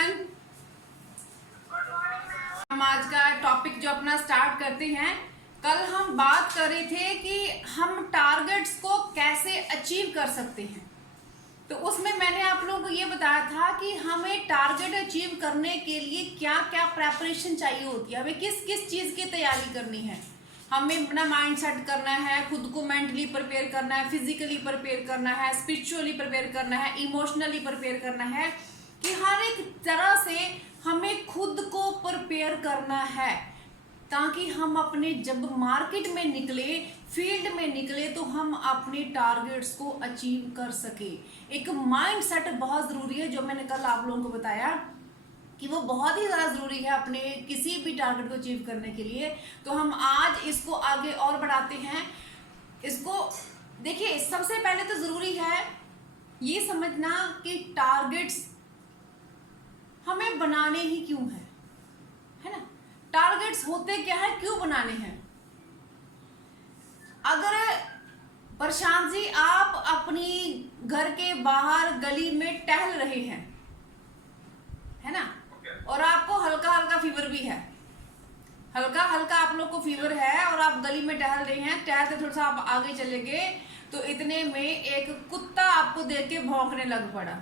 Everyone. हम आज का टॉपिक जो अपना स्टार्ट करते हैं। कल हम बात कर रहे थे कि हम टारगेट्स को कैसे अचीव कर सकते हैं। तो उसमें मैंने आप लोगों को ये बताया था कि हमें टारगेट अचीव करने के लिए क्या क्या प्रेपरेशन चाहिए होती है, हमें किस किस चीज़ की तैयारी करनी है। हमें अपना माइंड सेट करना है, खुद को मेंटली प्रिपेयर करना है, फिजिकली प्रिपेयर करना है, स्पिरिचुअली प्रिपेयर करना है, इमोशनली प्रिपेयर करना है, कि हर एक तरह से हमें खुद को प्रिपेयर करना है ताकि हम अपने जब मार्केट में निकले, फील्ड में निकले, तो हम अपने टारगेट्स को अचीव कर सके। एक माइंड सेट बहुत ज़रूरी है, जो मैंने कल आप लोगों को बताया कि वो बहुत ही ज़्यादा ज़रूरी है अपने किसी भी टारगेट को अचीव करने के लिए। तो हम आज इसको आगे और बढ़ाते हैं। इसको देखिए, सबसे पहले तो ज़रूरी है ये समझना कि टारगेट्स हमें बनाने ही क्यों है ना। टारगेट्स होते क्या है, क्यों बनाने हैं। अगर प्रशांत जी आप अपनी घर के बाहर गली में टहल रहे हैं, है ना, और आपको हल्का हल्का फीवर भी है, हल्का हल्का आप लोग को फीवर है और आप गली में टहल रहे हैं, टहलते थोड़ा सा आप आगे चले गए तो इतने में एक कुत्ता आपको देख के भौंकने लग पड़ा,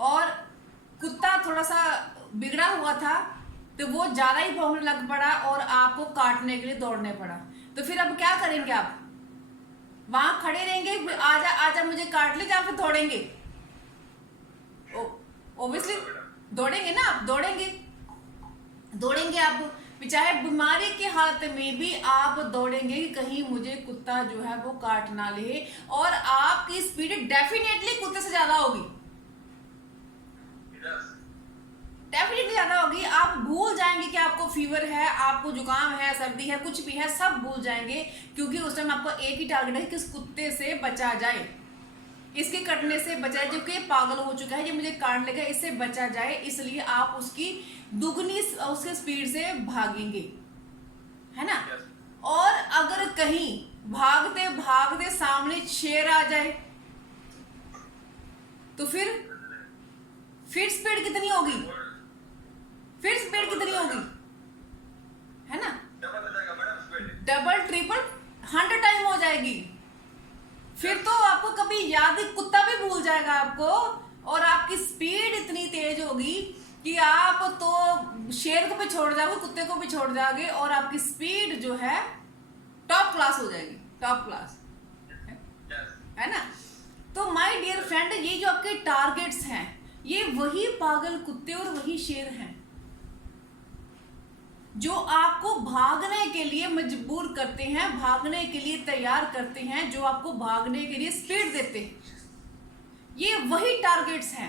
और कुत्ता थोड़ा सा बिगड़ा हुआ था तो वो ज़्यादा ही भौंकने लग पड़ा और आपको काटने के लिए दौड़ने पड़ा। तो फिर अब क्या करेंगे, आप वहां खड़े रहेंगे, आजा आजा मुझे काट ले, या फिर दौड़ेंगे? ओब्वियसली दौड़ेंगे ना, आप दौड़ेंगे आप, चाहे बीमारी की हालत में भी आप दौड़ेंगे कि कहीं मुझे कुत्ता जो है वो काट ना ले, और आपकी स्पीड डेफिनेटली कुत्ते से ज्यादा होगी, डेफिनेटली ज्यादा होगी। आप भूल जाएंगे कि आपको फीवर है, आपको जुकाम है, सर्दी है, कुछ भी है, सब भूल जाएंगे, क्योंकि उस टाइम आपको एक ही टारगेट है कि इस कुत्ते से बचा जाए, इसके कटने से बचाए, जो कि पागल हो चुका है, ये मुझे काट लेगा, इससे बचा जाए, इसलिए आप उसकी दुगनी उसके स्पीड से भागेंगे, है ना। और अगर कहीं भागते भागते सामने शेर आ जाए तो फिर स्पीड कितनी होगी, है ना, डबल ट्रिपल 100 टाइम हो जाएगी। फिर तो आपको कभी याद ही, कुत्ता भी भूल जाएगा आपको, और आपकी स्पीड इतनी तेज होगी कि आप तो शेर को भी छोड़ जाओगे, कुत्ते को भी छोड़ जाओगे, और आपकी स्पीड जो है टॉप क्लास हो जाएगी, टॉप क्लास, है ना। तो माय डियर फ्रेंड, ये जो आपके टारगेट्स हैं, ये वही पागल कुत्ते और वही शेर हैं जो आपको भागने के लिए मजबूर करते हैं, भागने के लिए तैयार करते हैं, जो आपको भागने के लिए स्पीड देते हैं। ये वही टारगेट्स हैं।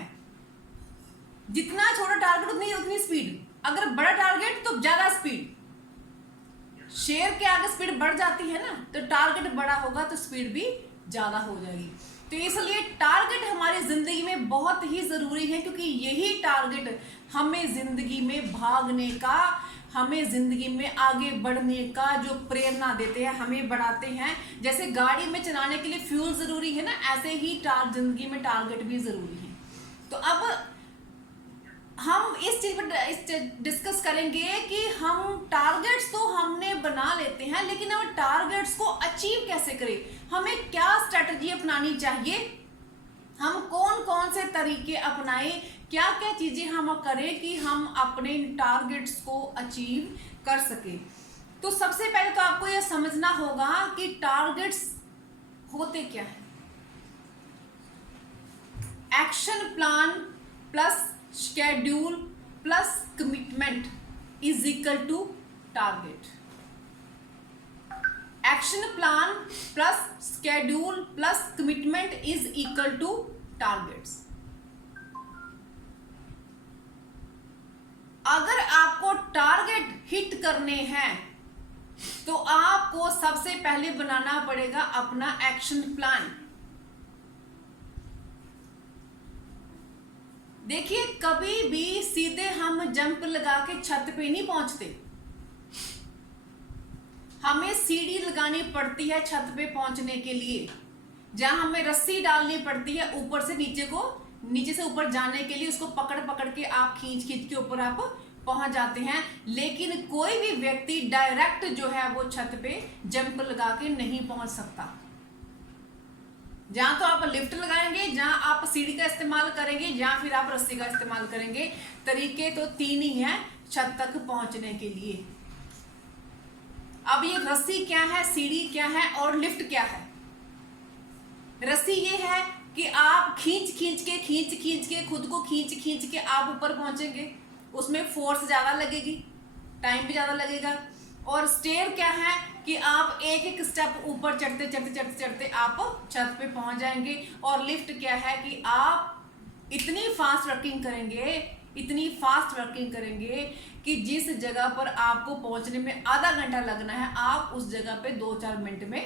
जितना छोटा टारगेट उतनी स्पीड, अगर बड़ा टारगेट तो ज्यादा स्पीड। शेर के आगे स्पीड बढ़ जाती है ना, तो टारगेट बड़ा होगा तो स्पीड भी ज्यादा हो जाएगी। तो इसलिए टारगेट हमारी जिंदगी में बहुत ही जरूरी है, क्योंकि यही टारगेट हमें जिंदगी में भागने का, हमें जिंदगी में आगे बढ़ने का जो प्रेरणा देते हैं, हमें बढ़ाते हैं। जैसे गाड़ी में चलाने के लिए फ्यूल जरूरी है ना, ऐसे ही जिंदगी में टारगेट भी जरूरी है। तो अब हम इस चीज पर डिस्कस करेंगे कि हम टारगेट्स तो हमने बना लेते हैं, लेकिन हम टारगेट्स को अचीव कैसे करें, हमें क्या स्ट्रेटजी अपनानी चाहिए, हम कौन कौन से तरीके अपनाएं, क्या क्या चीजें हम करें कि हम अपने टारगेट्स को अचीव कर सके। तो सबसे पहले तो आपको यह समझना होगा कि टारगेट्स होते क्या है। Action plan plus schedule plus commitment is equal to target. Action plan plus schedule plus commitment is equal to targets. अगर आपको टारगेट हिट करने हैं तो आपको सबसे पहले बनाना पड़ेगा अपना एक्शन प्लान। देखिए, कभी भी सीधे हम जंप लगा के छत पे नहीं पहुंचते, हमें सीढ़ी लगानी पड़ती है छत पे पहुंचने के लिए, जहां हमें रस्सी डालनी पड़ती है ऊपर से नीचे को नीचे से ऊपर जाने के लिए उसको पकड़ पकड़ के आप खींच खींच के ऊपर आप पहुंच जाते हैं, लेकिन कोई भी व्यक्ति डायरेक्ट जो है वो छत पे जंप लगा के नहीं पहुंच सकता। जहां तो आप लिफ्ट लगाएंगे, जहां आप सीढ़ी का इस्तेमाल करेंगे, या फिर आप रस्सी का इस्तेमाल करेंगे। तरीके तो 3 ही हैं छत तक पहुंचने के लिए। अब ये रस्सी क्या है, सीढ़ी क्या है और लिफ्ट क्या है। रस्सी ये है कि आप खींच खींच के खुद को खींच के आप ऊपर पहुंचेंगे, उसमें फोर्स ज्यादा लगेगी, टाइम भी ज्यादा लगेगा। और स्टेयर क्या है कि आप एक एक स्टेप ऊपर चढ़ते आप छत पे पहुंच जाएंगे। और लिफ्ट क्या है कि आप इतनी फास्ट वर्किंग करेंगे कि जिस जगह पर आपको पहुंचने में आधा घंटा लगना है, आप उस जगह पे 2-4 मिनट में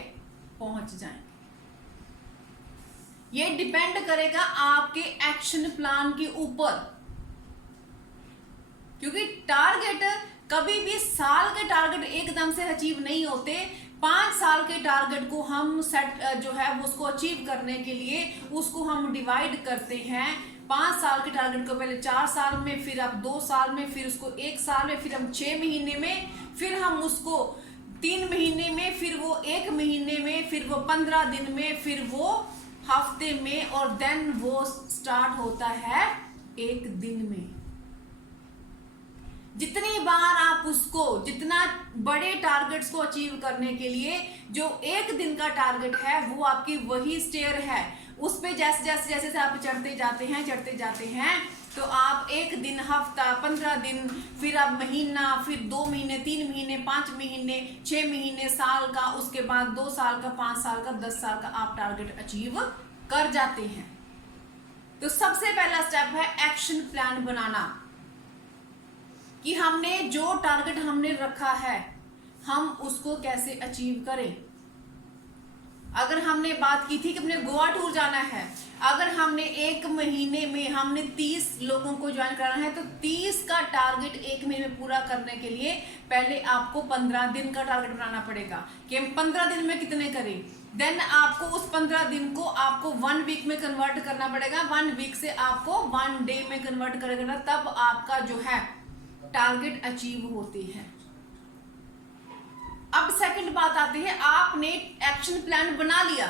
पहुंच जाएंगे। ये डिपेंड करेगा आपके एक्शन प्लान के ऊपर, क्योंकि टारगेट कभी भी साल के टारगेट एकदम से अचीव नहीं होते। 5 साल के टारगेट को हम सेट जो है उसको अचीव करने के लिए उसको हम डिवाइड करते हैं। 5 साल के टारगेट को पहले 4 साल में, फिर आप 2 साल में, फिर उसको 1 साल में, फिर हम 6 महीने में, फिर हम उसको 3 महीने में, फिर वो 1 महीने में, फिर वो 15 दिन में, फिर वो हफ्ते में, और देन वो स्टार्ट होता है 1 दिन में। जितनी बार आप उसको, जितना बड़े टारगेट्स को अचीव करने के लिए जो 1 दिन का टारगेट है वो आपकी वही स्टेयर है, उस पे जैसे आप चढ़ते जाते हैं तो आप 1 दिन, हफ्ता, 15 दिन, फिर आप महीना, फिर 2 महीने, 3 महीने, 5 महीने, 6 महीने, साल का, उसके बाद 2 साल का, 5 साल का, 10 साल का आप टारगेट अचीव कर जाते हैं। तो सबसे पहला स्टेप है एक्शन प्लान बनाना, कि हमने जो टारगेट हमने रखा है हम उसको कैसे अचीव करें। अगर हमने बात की थी कि अपने गोवा टूर जाना है, अगर हमने 1 महीने में हमने 30 लोगों को ज्वाइन कराना है, तो 30 का टारगेट 1 महीने में पूरा करने के लिए पहले आपको 15 दिन का टारगेट बनाना पड़ेगा कि हम 15 दिन में कितने करें। देन आपको उस 15 दिन को आपको 1 वीक में कन्वर्ट करना पड़ेगा, 1 वीक से आपको 1 डे में कन्वर्ट करना, तब आपका जो है टारगेट अचीव होते हैं। अब सेकंड बात आती है, आपने एक्शन प्लान बना लिया,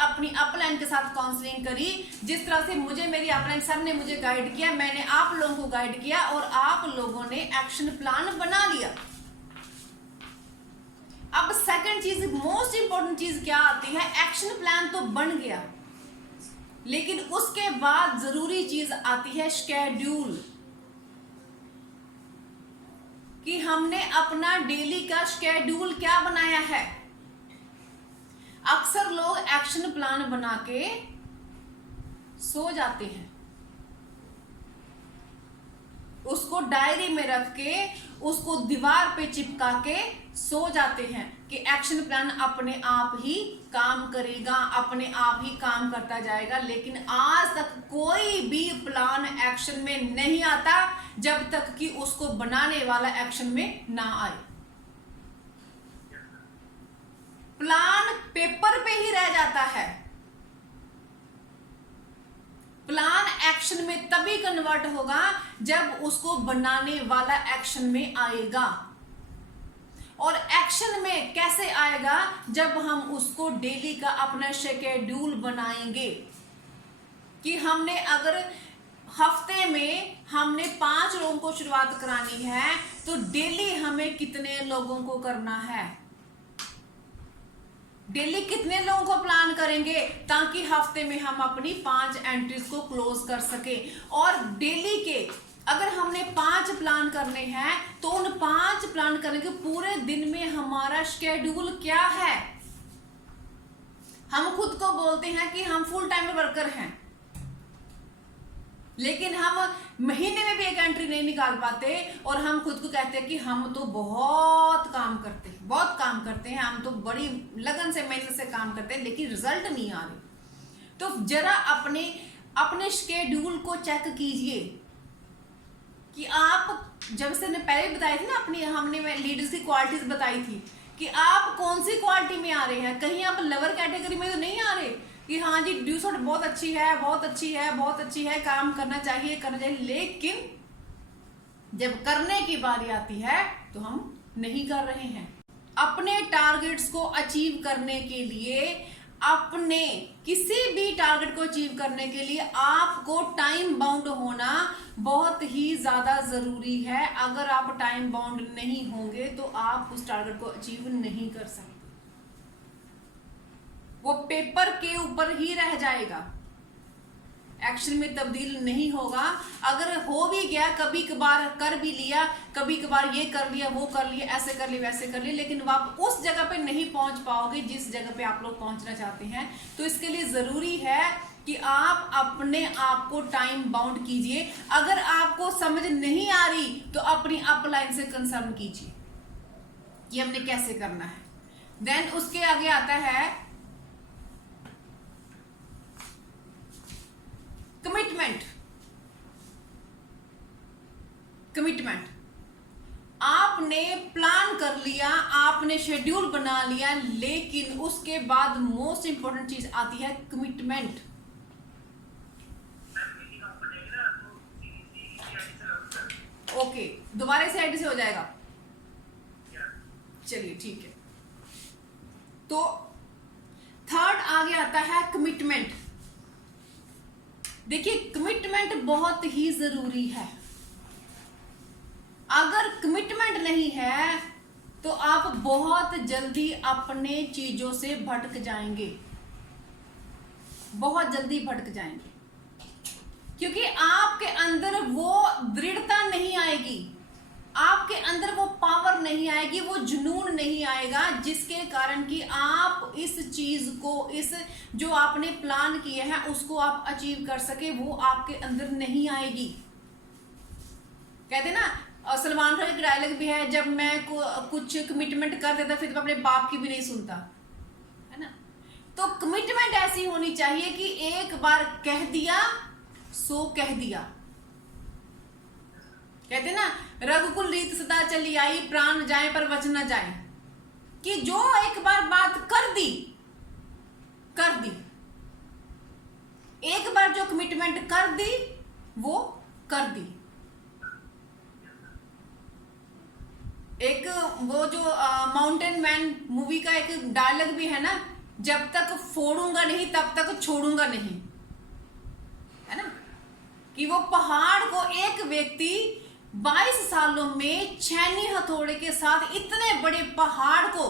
अपनी अपलाइन के साथ काउंसलिंग करी, जिस तरह से मुझे मेरी अपलाइन सर ने मुझे गाइड किया, मैंने आप लोगों को गाइड किया और आप लोगों ने एक्शन प्लान बना लिया। अब सेकंड चीज, मोस्ट इंपॉर्टेंट चीज क्या आती है, एक्शन प्लान तो बन गया, लेकिन उसके बाद जरूरी चीज आती है शेड्यूल, कि हमने अपना डेली का शेड्यूल क्या बनाया है। अक्सर लोग एक्शन प्लान बना के सो जाते हैं, उसको डायरी में रख के उसको दीवार पे चिपका के सो जाते हैं कि एक्शन प्लान अपने आप ही काम करेगा, अपने आप ही काम करता जाएगा। लेकिन आज तक कोई भी प्लान एक्शन में नहीं आता जब तक कि उसको बनाने वाला एक्शन में ना आए। प्लान पेपर पे ही रह जाता है, प्लान एक्शन में तभी कन्वर्ट होगा जब उसको बनाने वाला एक्शन में आएगा। और एक्शन में कैसे आएगा, जब हम उसको डेली का अपना शेड्यूल बनाएंगे, कि हमने अगर हफ्ते में हमने 5 लोगों को शुरुआत करानी है तो डेली हमें कितने लोगों को करना है, डेली कितने लोगों को प्लान करेंगे, ताकि हफ्ते में हम अपनी 5 एंट्रीज को क्लोज कर सके। और डेली के अगर हमने 5 प्लान करने हैं तो उन 5 प्लान करने के पूरे दिन में हमारा शेड्यूल क्या है। हम खुद को बोलते हैं कि हम फुल टाइम वर्कर हैं, लेकिन हम महीने में भी एक एंट्री नहीं निकाल पाते, और हम खुद को कहते हैं कि हम तो बहुत काम करते हैं, हम तो बड़ी लगन से, मेहनत से काम करते हैं, लेकिन रिजल्ट नहीं आ रहे। तो जरा अपने शेड्यूल को चेक कीजिए कि आप, जब से पहले बताई थी ना, हमने लीडर्स की क्वालिटीज बताई थी कि आप कौन सी क्वालिटी में आ रहे हैं। कहीं आप लोअर कैटेगरी में तो नहीं आ रहे कि हाँ जी ड्यू शॉट बहुत अच्छी है, बहुत अच्छी है, बहुत अच्छी है, काम करना चाहिए, करना चाहिए, लेकिन जब करने की बारी आती है तो हम नहीं कर रहे हैं। अपने टारगेट्स को अचीव करने के लिए, अपने किसी भी टारगेट को अचीव करने के लिए आपको टाइम बाउंड होना बहुत ही ज्यादा जरूरी है। अगर आप टाइम बाउंड नहीं होंगे तो आप उस टारगेट को अचीव नहीं कर सकते, वो पेपर के ऊपर ही रह जाएगा, एक्शन में तब्दील नहीं होगा। अगर हो भी गया, कभी कभार कर भी लिया, कभी कभार ये कर लिया, वो कर लिया, ऐसे कर लिया, वैसे कर लिया, लेकिन आप उस जगह पे नहीं पहुंच पाओगे जिस जगह पे आप लोग पहुंचना चाहते हैं। तो इसके लिए जरूरी है कि आप अपने आप को टाइम बाउंड कीजिए। अगर आपको समझ नहीं आ रही तो अपनी अपलाइन से कंसर्न कीजिए कि हमने कैसे करना है। देन उसके आगे आता है कमिटमेंट। कमिटमेंट, आपने प्लान कर लिया, आपने शेड्यूल बना लिया, लेकिन उसके बाद मोस्ट इंपॉर्टेंट चीज आती है कमिटमेंट। ओके, दोबारा से आईडी से हो जाएगा, चलिए ठीक है। तो थर्ड आगे आता है कमिटमेंट। देखिए कमिटमेंट बहुत ही जरूरी है। अगर कमिटमेंट नहीं है तो आप बहुत जल्दी अपने चीजों से भटक जाएंगे, बहुत जल्दी भटक जाएंगे, क्योंकि आपके अंदर वो दृढ़ता नहीं आएगी, आपके अंदर वो पावर नहीं आएगी, वो जुनून नहीं आएगा, जिसके कारण कि आप इस चीज को, इस जो आपने प्लान किया है उसको आप अचीव कर सके, वो आपके अंदर नहीं आएगी। कहते ना, सलमान खान का डायलॉग भी है, जब मैं कुछ कमिटमेंट कर देता फिर तो अपने बाप की भी नहीं सुनता, है ना। तो कमिटमेंट ऐसी होनी चाहिए कि एक बार कह दिया सो कह दिया। कहते ना, रघुकुल रीत सदा चली आई, प्राण जाए पर वचन न जाए, कि जो एक बार बात कर दी कर दी, एक बार जो कमिटमेंट कर दी वो कर दी। एक वो जो माउंटेन मैन मूवी का एक डायलॉग भी है ना, जब तक फोड़ूंगा नहीं तब तक छोड़ूंगा नहीं, है ना। कि वो पहाड़ को एक व्यक्ति 22 सालों में छैनी हथौड़े के साथ इतने बड़े पहाड़ को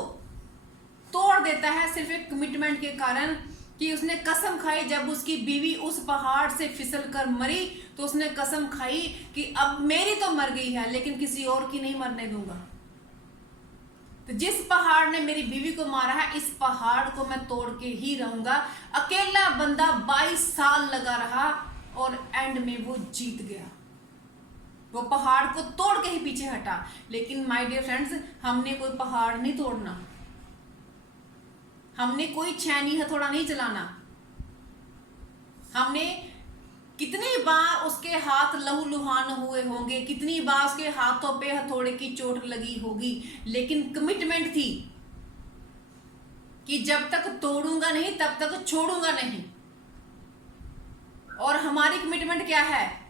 तोड़ देता है, सिर्फ एक कमिटमेंट के कारण, कि उसने कसम खाई, जब उसकी बीवी उस पहाड़ से फिसल कर मरी तो उसने कसम खाई कि अब मेरी तो मर गई है लेकिन किसी और की नहीं मरने दूंगा। तो जिस पहाड़ ने मेरी बीवी को मारा है, इस पहाड़ को मैं तोड़ के ही रहूंगा। अकेला बंदा 22 साल लगा रहा और एंड में वो जीत गया, वो पहाड़ को तोड़ के ही पीछे हटा। लेकिन माय डियर फ्रेंड्स, हमने कोई पहाड़ नहीं तोड़ना, हमने कोई छैनी हथौड़ा नहीं चलाना। हमने कितनी बार उसके हाथ लहूलुहान हुए होंगे, कितनी बार उसके हाथों पे हथौड़े की चोट लगी होगी, लेकिन कमिटमेंट थी कि जब तक तोड़ूंगा नहीं तब तक छोड़ूंगा नहीं। और हमारी कमिटमेंट क्या है?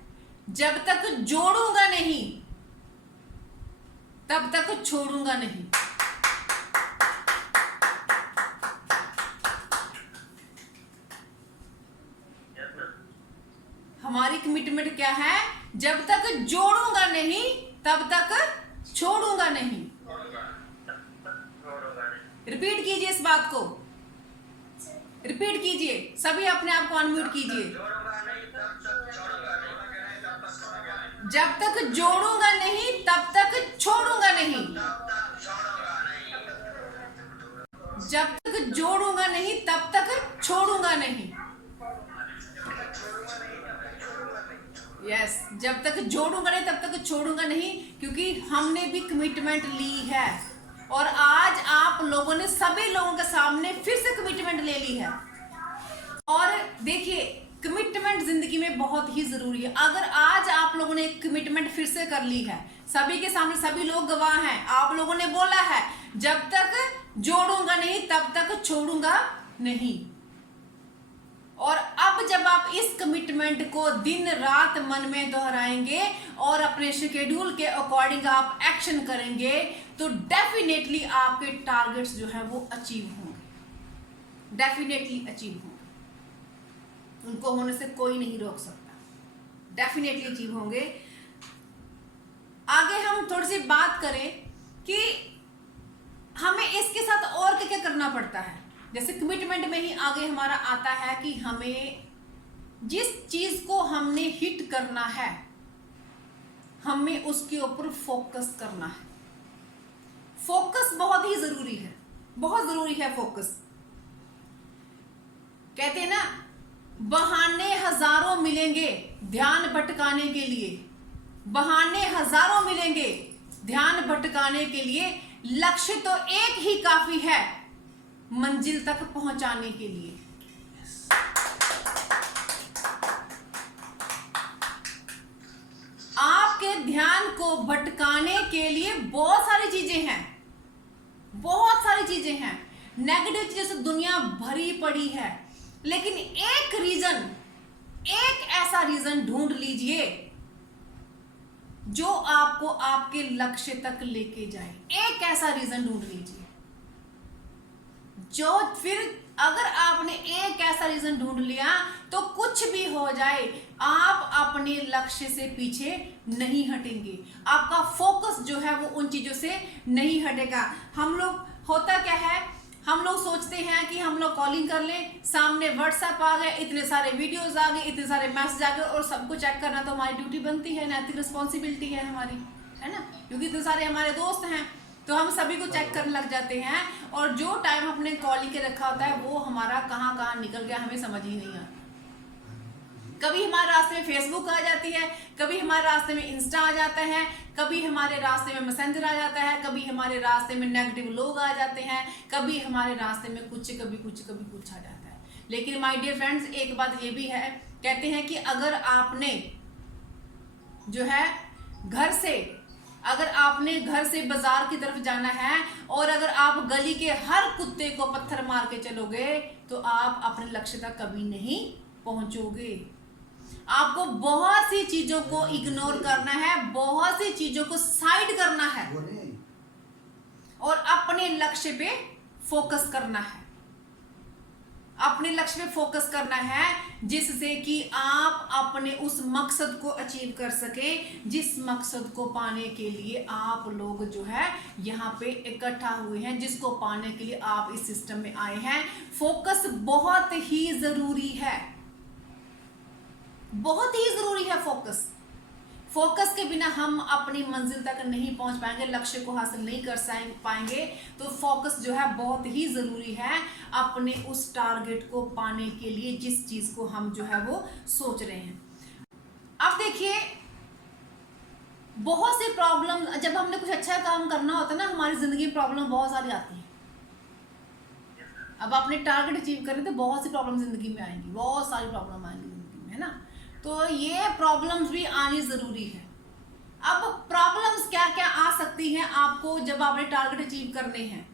जब तक जोड़ूंगा नहीं तब तक छोड़ूंगा नहीं। हमारी कमिटमेंट क्या है? जब तक जोड़ूंगा नहीं तब तक छोड़ूंगा नहीं। रिपीट कीजिए इस बात को, रिपीट कीजिए, सभी अपने आप को अनम्यूट कीजिए। जब तक जोड़ूंगा नहीं तब तक छोड़ूंगा नहीं। जब तक जोड़ूंगा नहीं तब तक छोड़ूंगा नहीं। यस, जब तक जोड़ूंगा नहीं तब तक छोड़ूंगा नहीं, क्योंकि हमने भी कमिटमेंट ली है। और आज आप लोगों ने सभी लोगों के सामने फिर से कमिटमेंट ले ली है। और देखिए, कमिटमेंट जिंदगी में बहुत ही जरूरी है। अगर आज आप लोगों ने कमिटमेंट फिर से कर ली है, सभी के सामने, सभी लोग गवाह हैं, आप लोगों ने बोला है जब तक जोड़ूंगा नहीं तब तक छोड़ूंगा नहीं। इस कमिटमेंट को दिन रात मन में दोहराएंगे और अपने शेड्यूल के अकॉर्डिंग आप एक्शन करेंगे तो डेफिनेटली आपके टारगेट्स जो है वो अचीव होंगे, डेफिनेटली अचीव होंगे। उनको होने से कोई नहीं रोक सकता, डेफिनेटली अचीव होंगे। आगे हम थोड़ी सी बात करें कि हमें इसके साथ और क्या क्या करना पड़ता है। जैसे कमिटमेंट में ही आगे हमारा आता है कि हमें जिस चीज को हमने हिट करना है हमें उसके ऊपर फोकस करना है। फोकस बहुत ही जरूरी है, बहुत जरूरी है फोकस। कहते हैं ना, बहाने हजारों मिलेंगे ध्यान भटकाने के लिए, बहाने हजारों मिलेंगे ध्यान भटकाने के लिए, लक्ष्य तो एक ही काफी है मंजिल तक पहुंचाने के लिए। आपके ध्यान को भटकाने के लिए बहुत सारी चीजें हैं, बहुत सारी चीजें हैं। नेगेटिव चीजों से दुनिया भरी पड़ी है, लेकिन एक रीजन, एक ऐसा रीजन ढूंढ लीजिए जो आपको आपके लक्ष्य तक लेके जाए। एक ऐसा रीजन ढूंढ लीजिए जो फिर अगर आपने एक ऐसा रीजन ढूंढ लिया तो कुछ भी हो जाए आप अपने लक्ष्य से पीछे नहीं हटेंगे। आपका फोकस जो है वो उन चीजों से नहीं हटेगा। हम लोग, होता क्या है, हम लोग सोचते हैं कि हम लोग कॉलिंग कर लें, सामने व्हाट्सएप आ गए, इतने सारे वीडियोस आ गए, इतने सारे मैसेज आ गए और सबको चेक करना तो हमारी ड्यूटी बनती है, नैतिक रिस्पॉन्सिबिलिटी है हमारी, है ना, क्योंकि इतने सारे हमारे दोस्त हैं तो हम सभी को चेक करने लग जाते हैं और जो टाइम अपने कॉलिंग के रखा होता है वो हमारा कहाँ कहाँ निकल गया हमें समझ ही नहीं आता। कभी हमारे रास्ते में फेसबुक आ जाती है, कभी हमारे रास्ते में इंस्टा आ जाता है, कभी हमारे रास्ते में मैसेंजर आ जाता है, कभी हमारे रास्ते में नेगेटिव लोग आ जाते हैं, कभी हमारे रास्ते में कुछ कभी कुछ आ जाता है। लेकिन माय डियर फ्रेंड्स, एक बात ये भी है, कहते हैं कि अगर आपने जो है घर से बाजार की तरफ जाना है और अगर आप गली के हर कुत्ते को पत्थर मार के चलोगे तो आप अपने लक्ष्य तक कभी नहीं पहुंचोगे। आपको बहुत सी चीजों को इग्नोर करना है, बहुत सी चीजों को साइड करना है और अपने लक्ष्य पे फोकस करना है, अपने लक्ष्य पे फोकस करना है जिससे कि आप अपने उस मकसद को अचीव कर सके, जिस मकसद को पाने के लिए आप लोग जो है यहाँ पे इकट्ठा हुए हैं, जिसको पाने के लिए आप इस सिस्टम में आए हैं। फोकस बहुत ही जरूरी है, बहुत ही जरूरी है फोकस। फोकस के बिना हम अपनी मंजिल तक नहीं पहुंच पाएंगे, लक्ष्य को हासिल नहीं कर पाएंगे। तो फोकस जो है बहुत ही जरूरी है अपने उस टारगेट को पाने के लिए, जिस चीज को हम जो है वो सोच रहे हैं। अब देखिए, बहुत सी प्रॉब्लम, जब हमने कुछ अच्छा काम करना होता है ना, हमारी जिंदगी में प्रॉब्लम बहुत सारी आती है। अब आपने टारगेट अचीव करने तो बहुत सी प्रॉब्लम जिंदगी में आएंगी, बहुत सारी प्रॉब्लम आएंगी जिंदगी में, है ना। तो ये प्रॉब्लम्स भी आनी जरूरी है। अब प्रॉब्लम्स क्या क्या आ सकती हैं आपको जब आपने टारगेट अचीव करने हैं,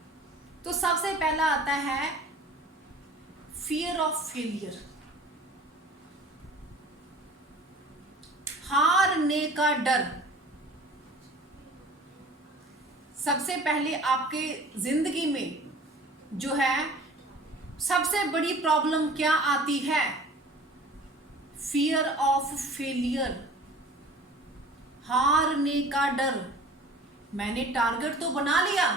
तो सबसे पहला आता है फियर ऑफ फेलियर, हारने का डर। सबसे पहले आपके जिंदगी में जो है सबसे बड़ी प्रॉब्लम क्या आती है? फियर ऑफ फेलियर, हारने का डर। मैंने टारगेट तो बना लिया,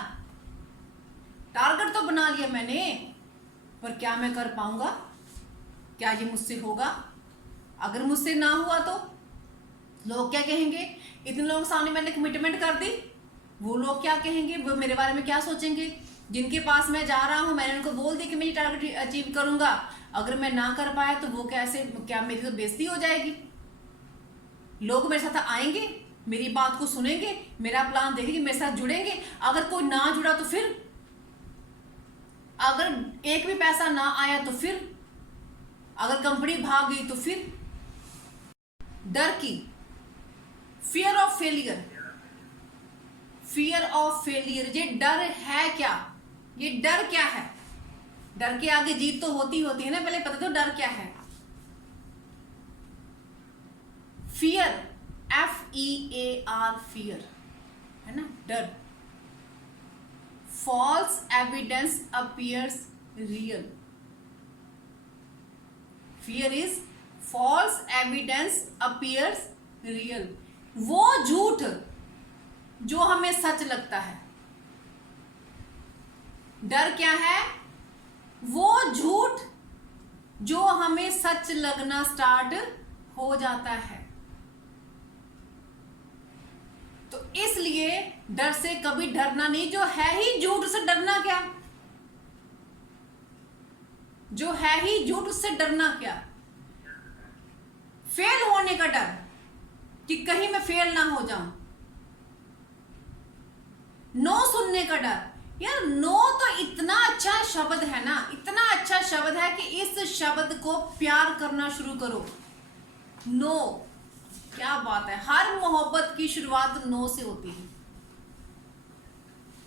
मैंने, पर क्या मैं कर पाऊंगा? क्या ये मुझसे होगा? अगर मुझसे ना हुआ तो लोग क्या कहेंगे? इतने लोगों के सामने मैंने कमिटमेंट कर दी, वो लोग क्या कहेंगे? वो मेरे बारे में क्या सोचेंगे? जिनके पास मैं जा रहा हूं मैंने उनको बोल दी कि मैं टारगेट अचीव करूंगा, अगर मैं ना कर पाया तो वो कैसे, क्या मेरी तो बेइज्जती हो जाएगी? लोग मेरे साथ आएंगे, मेरी बात को सुनेंगे, मेरा प्लान देखेंगे, मेरे साथ जुड़ेंगे। अगर कोई ना जुड़ा तो फिर, अगर एक भी पैसा ना आया तो फिर, अगर कंपनी भाग गई तो फिर। डर की, fear of failure, fear of failure. ये डर है क्या? ये डर क्या है? डर के आगे जीत तो होती है ना, पहले पता तो डर क्या है। FEAR, फियर, है ना, डर। False evidence appears real. Fear is false evidence appears real. वो झूठ जो हमें सच लगता है। डर क्या है? वो झूठ जो हमें सच लगना स्टार्ट हो जाता है। तो इसलिए डर से कभी डरना नहीं। जो है ही झूठ, उससे डरना क्या? जो है ही झूठ, उससे डरना क्या? फेल होने का डर कि कहीं मैं फेल ना हो जाऊं। नो सुनने का डर। यार नो तो इतना अच्छा शब्द है ना, इतना अच्छा शब्द है कि इस शब्द को प्यार करना शुरू करो। नो, क्या बात है। हर मोहब्बत की शुरुआत नो से होती है।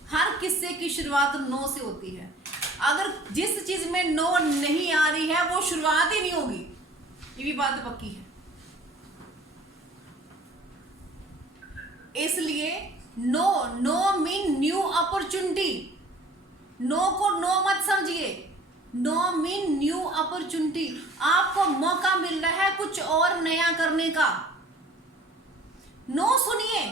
हर किस्से की शुरुआत नो से होती है। अगर जिस चीज में नो नहीं आ रही है वो शुरुआत ही नहीं होगी, ये भी बात पक्की है। इसलिए no, no mean new opportunity. No को नो मत समझिए। No mean new opportunity. आपको मौका मिल रहा है कुछ और नया करने का। नो सुनिए,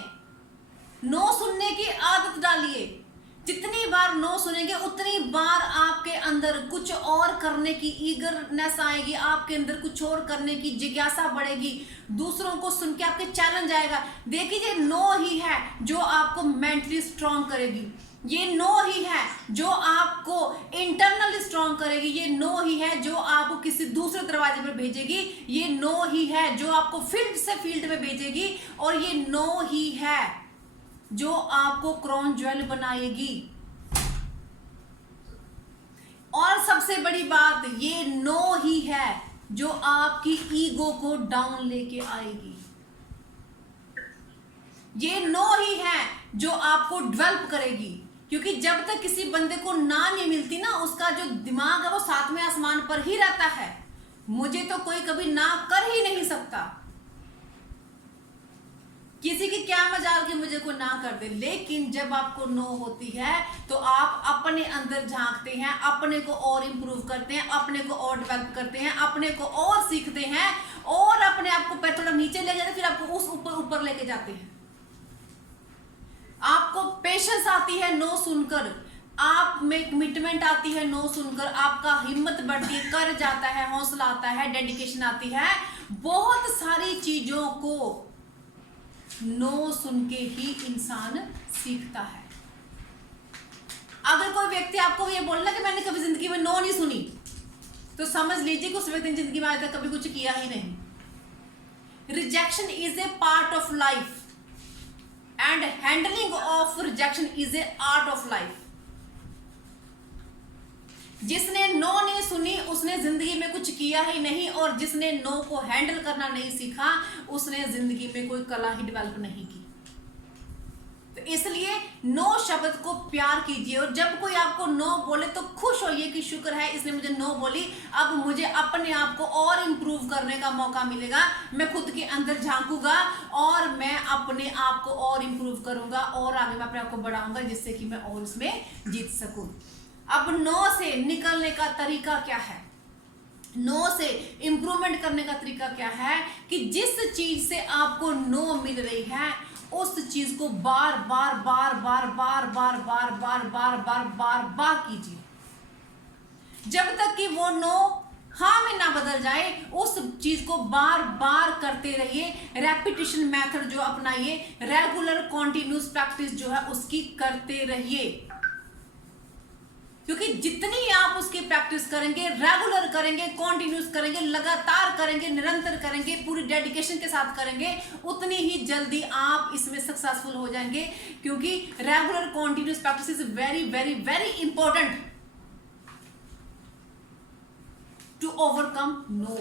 नो सुनने की आदत डालिए। जितनी बार नो सुनेंगे उतनी बार आपके अंदर कुछ और करने की ईगरनेस आएगी, आपके अंदर कुछ और करने की जिज्ञासा बढ़ेगी, दूसरों को सुन के आपके चैलेंज आएगा। देखिए, नो ही है जो आपको मेंटली स्ट्रांग करेगी। ये नो ही है जो आपको इंटरनली स्ट्रांग करेगी। ये नो ही है जो आपको किसी दूसरे दरवाजे पर भेजेगी। ये नो ही है जो आपको फील्ड से फील्ड में भेजेगी। और ये नो ही है जो आपको क्राउन ज्वेल बनाएगी। और सबसे बड़ी बात, ये नो ही है जो आपकी ईगो को डाउन लेके आएगी। ये नो ही है जो आपको डेवलप करेगी। क्योंकि जब तक किसी बंदे को ना नहीं मिलती ना, उसका जो दिमाग है वो सातवें आसमान पर ही रहता है। मुझे तो कोई कभी ना कर ही नहीं सकता। किसी की क्या मजाल कि मुझे कोई ना कर दे। लेकिन जब आपको नो होती है तो आप अपने अंदर झांकते हैं, अपने को और इंप्रूव करते हैं, अपने को और डेवलप करते हैं, अपने को और सीखते हैं और अपने आप को पैर थोड़ा नीचे ले जाते हैं, फिर आपको उस ऊपर लेके जाते हैं। आपको पेशेंस आती है नो सुनकर, आप में कमिटमेंट आती है नो सुनकर, आपका हिम्मत बढ़ती है, कर जाता है, हौसला आता है, डेडिकेशन आती है। बहुत सारी चीजों को नो सुन के ही इंसान सीखता है। अगर कोई व्यक्ति आपको ये बोलना कि मैंने कभी जिंदगी में नो नहीं सुनी, तो समझ लीजिए कि उस व्यक्ति ने जिंदगी में आज तक कभी कुछ किया ही नहीं। Rejection is a part of life and handling of rejection is a art of life. जिसने नो नहीं सुनी उसने जिंदगी में कुछ किया ही नहीं, और जिसने नो को हैंडल करना नहीं सीखा उसने जिंदगी में कोई कला ही डेवलप नहीं की। तो इसलिए नो शब्द को प्यार कीजिए, और जब कोई आपको नो बोले तो खुश होइए कि शुक्र है इसने मुझे नो बोली, अब मुझे अपने आप को और इंप्रूव करने का मौका मिलेगा। मैं खुद के अंदर झांकूंगा और मैं अपने आप को और इंप्रूव करूंगा और आगे मैं अपने आप को बढ़ाऊंगा, जिससे कि मैं और इसमें जीत सकूं। अब नो से निकलने का तरीका क्या है? नो से इंप्रूवमेंट करने का तरीका क्या है कि जिस चीज से आपको नो मिल रही है उस चीज को बार बार बार बार बार बार बार बार बार बार बार बार कीजिए जब तक कि वो नो हाँ में ना बदल जाए। उस चीज को बार बार करते रहिए। रेपिटेशन मेथड जो अपनाइए, रेगुलर कॉन्टिन्यूस प्रैक्टिस जो है उसकी करते रहिए, क्योंकि जितनी आप उसकी प्रैक्टिस करेंगे, रेगुलर करेंगे, कॉन्टिन्यूस करेंगे, लगातार करेंगे, निरंतर करेंगे, पूरी डेडिकेशन के साथ करेंगे, उतनी ही जल्दी आप इसमें सक्सेसफुल हो जाएंगे। क्योंकि regular continuous practice is very very very important to overcome no.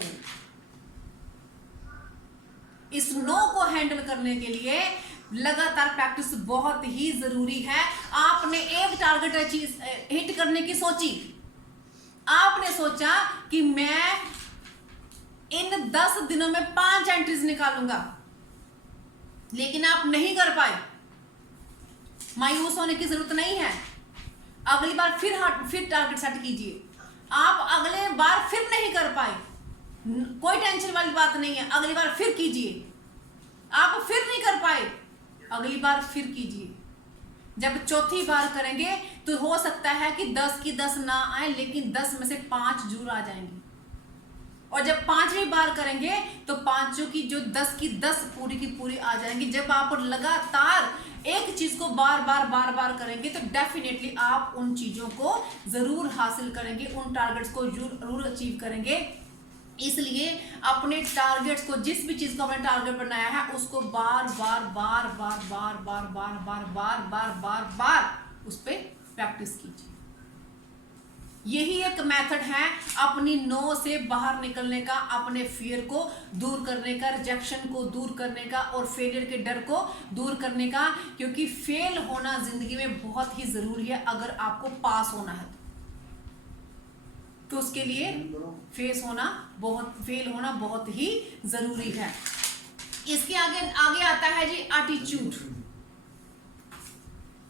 इस नो को हैंडल करने के लिए लगातार प्रैक्टिस बहुत ही जरूरी है। आपने एक टारगेट हिट करने की सोची, आपने सोचा कि मैं इन 10 दिनों में 5 एंट्रीज निकालूंगा, लेकिन आप नहीं कर पाए, मायूस होने की जरूरत नहीं है। अगली बार फिर टारगेट सेट कीजिए। आप अगले बार फिर नहीं कर पाए, कोई टेंशन वाली बात नहीं है, अगली बार फिर कीजिए। आप फिर नहीं कर पाए, अगली बार फिर कीजिए। जब चौथी बार करेंगे तो हो सकता है कि 10 की 10 ना आए, लेकिन 10 में से 5 जरूर आ जाएंगी। और जब 5वीं बार करेंगे तो 5 की जो 10 की 10 पूरी की पूरी आ जाएंगी। जब आप लगातार एक चीज को बार बार करेंगे तो डेफिनेटली आप उन चीजों को जरूर हासिल करेंगे, उन टारगेट्स को जरूर अचीव करेंगे। इसलिए अपने टारगेट्स को, जिस भी चीज को आपने टारगेट बनाया है, उसको बार बार उस पर प्रैक्टिस कीजिए। यही एक मेथड है अपनी नो से बाहर निकलने का, अपने फियर को दूर करने का, रिजेक्शन को दूर करने का और फेलियर के डर को दूर करने का। क्योंकि फेल होना जिंदगी में बहुत ही जरूरी है। अगर आपको पास होना है तो उसके लिए फेल होना बहुत ही जरूरी है। इसके आगे आता है जी एटीट्यूड।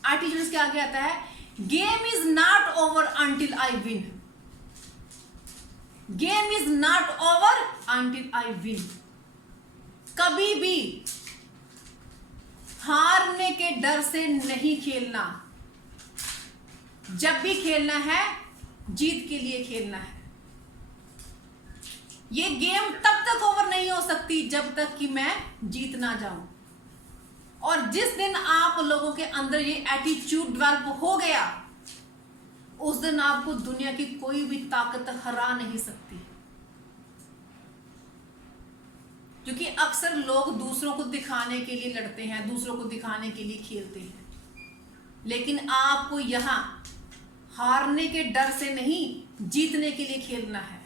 एटीट्यूड के आगे आता है game is not over until I win. Game is not over until I win. कभी भी हारने के डर से नहीं खेलना। जब भी खेलना है जीत के लिए खेलना है। ये गेम तब तक ओवर नहीं हो सकती जब तक कि मैं जीत ना जाऊं। और जिस दिन आप लोगों के अंदर ये एटीट्यूड डेवलप हो गया, उस दिन आपको दुनिया की कोई भी ताकत हरा नहीं सकती। क्योंकि अक्सर लोग दूसरों को दिखाने के लिए लड़ते हैं, दूसरों को दिखाने के लिए खेलते हैं, लेकिन आपको यहां हारने के डर से नहीं, जीतने के लिए खेलना है।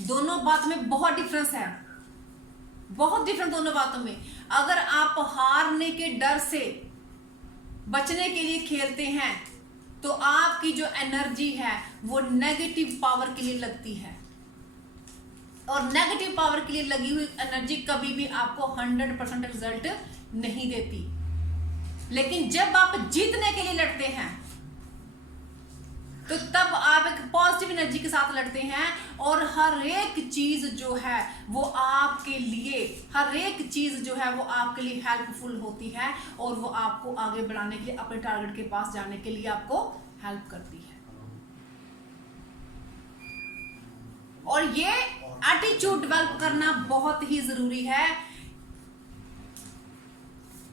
दोनों बात में बहुत डिफरेंस है, बहुत डिफरेंस दोनों बातों में। अगर आप हारने के डर से बचने के लिए खेलते हैं तो आपकी जो एनर्जी है वो नेगेटिव पावर के लिए लगती है, और नेगेटिव पावर के लिए लगी हुई एनर्जी कभी भी आपको 100% रिजल्ट नहीं देती। लेकिन जब आप जीतने के लिए लड़ते हैं तो तब आप एक पॉजिटिव एनर्जी के साथ लड़ते हैं, और हर एक चीज जो है वो आपके लिए, हर एक चीज जो है वो आपके लिए हेल्पफुल होती है, और वो आपको आगे बढ़ाने के लिए, अपने टारगेट के पास जाने के लिए आपको हेल्प करती है। और ये एटीट्यूड डेवलप करना बहुत ही जरूरी है।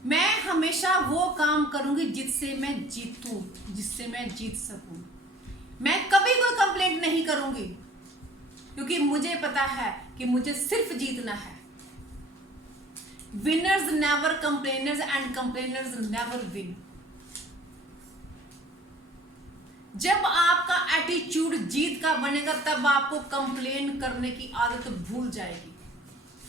मैं हमेशा वो काम करूंगी जिससे मैं जीतूं, जिससे मैं जीत सकूं। मैं कभी कोई कंप्लेंट नहीं करूंगी, क्योंकि मुझे पता है कि मुझे सिर्फ जीतना है। Winners never complainers and complainers never win. जब आपका एटीट्यूड जीत का बनेगा तब आपको कंप्लेन करने की आदत भूल जाएगी।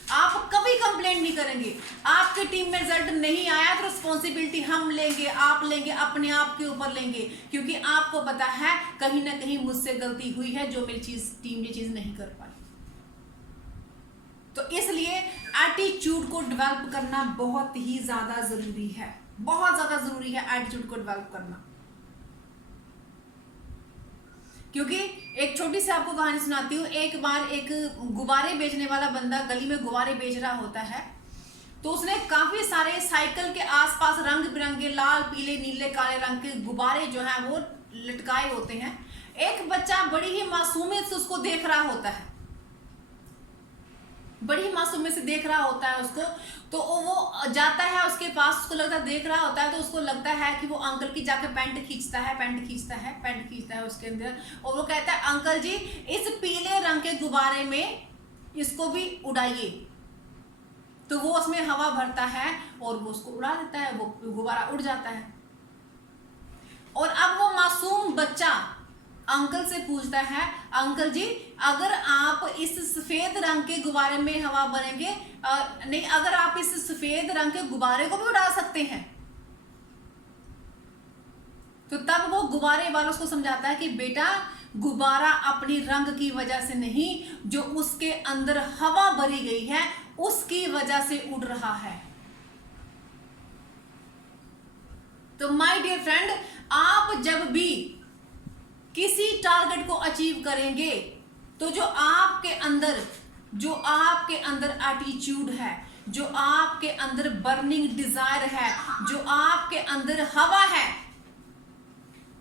आप कभी कंप्लेंट नहीं करेंगे। आपकी टीम में रिजल्ट नहीं आया तो रिस्पॉन्सिबिलिटी हम लेंगे, आप लेंगे, अपने आप के ऊपर लेंगे, क्योंकि आपको पता है कहीं ना कहीं मुझसे गलती हुई है जो मेरी टीम ये चीज नहीं कर पाई। तो इसलिए एटीट्यूड को डेवलप करना बहुत ही ज्यादा जरूरी है, बहुत ज्यादा जरूरी है एटीट्यूड को डेवलप करना। क्योंकि एक छोटी सी आपको कहानी सुनाती हूँ। एक बार एक गुब्बारे बेचने वाला बंदा गली में गुब्बारे बेच रहा होता है, तो उसने काफी सारे साइकिल के आसपास रंग बिरंगे लाल पीले नीले काले रंग के गुब्बारे जो है वो लटकाए होते हैं। एक बच्चा बड़ी ही मासूमियत से उसको देख रहा होता है, बड़ी मासूमियत से देख रहा होता है उसको। तो वो जाता है उसके पास, उसको लगता है देख रहा होता है, तो उसको लगता है कि वो अंकल की जाके पैंट खींचता है उसके अंदर, और वो कहता है अंकल जी इस पीले रंग के गुब्बारे में इसको भी उड़ाइए। तो वो उसमें हवा भरता है और वो उसको उड़ा देता है, वो गुब्बारा उड़ जाता है। और अब वो मासूम बच्चा अंकल से पूछता है, अंकल जी अगर आप इस सफेद रंग के गुब्बारे में हवा भरेंगे, नहीं अगर आप इस सफेद रंग के गुब्बारे को भी उड़ा सकते हैं। तो तब वो गुब्बारे वाला उसको समझाता है कि बेटा गुब्बारा अपनी रंग की वजह से नहीं, जो उसके अंदर हवा भरी गई है उसकी वजह से उड़ रहा है। तो माय डियर फ्रेंड, आप जब भी किसी टारगेट को अचीव करेंगे तो जो आपके अंदर एटीट्यूड है, जो आपके अंदर बर्निंग डिजायर है, जो आपके अंदर हवा है,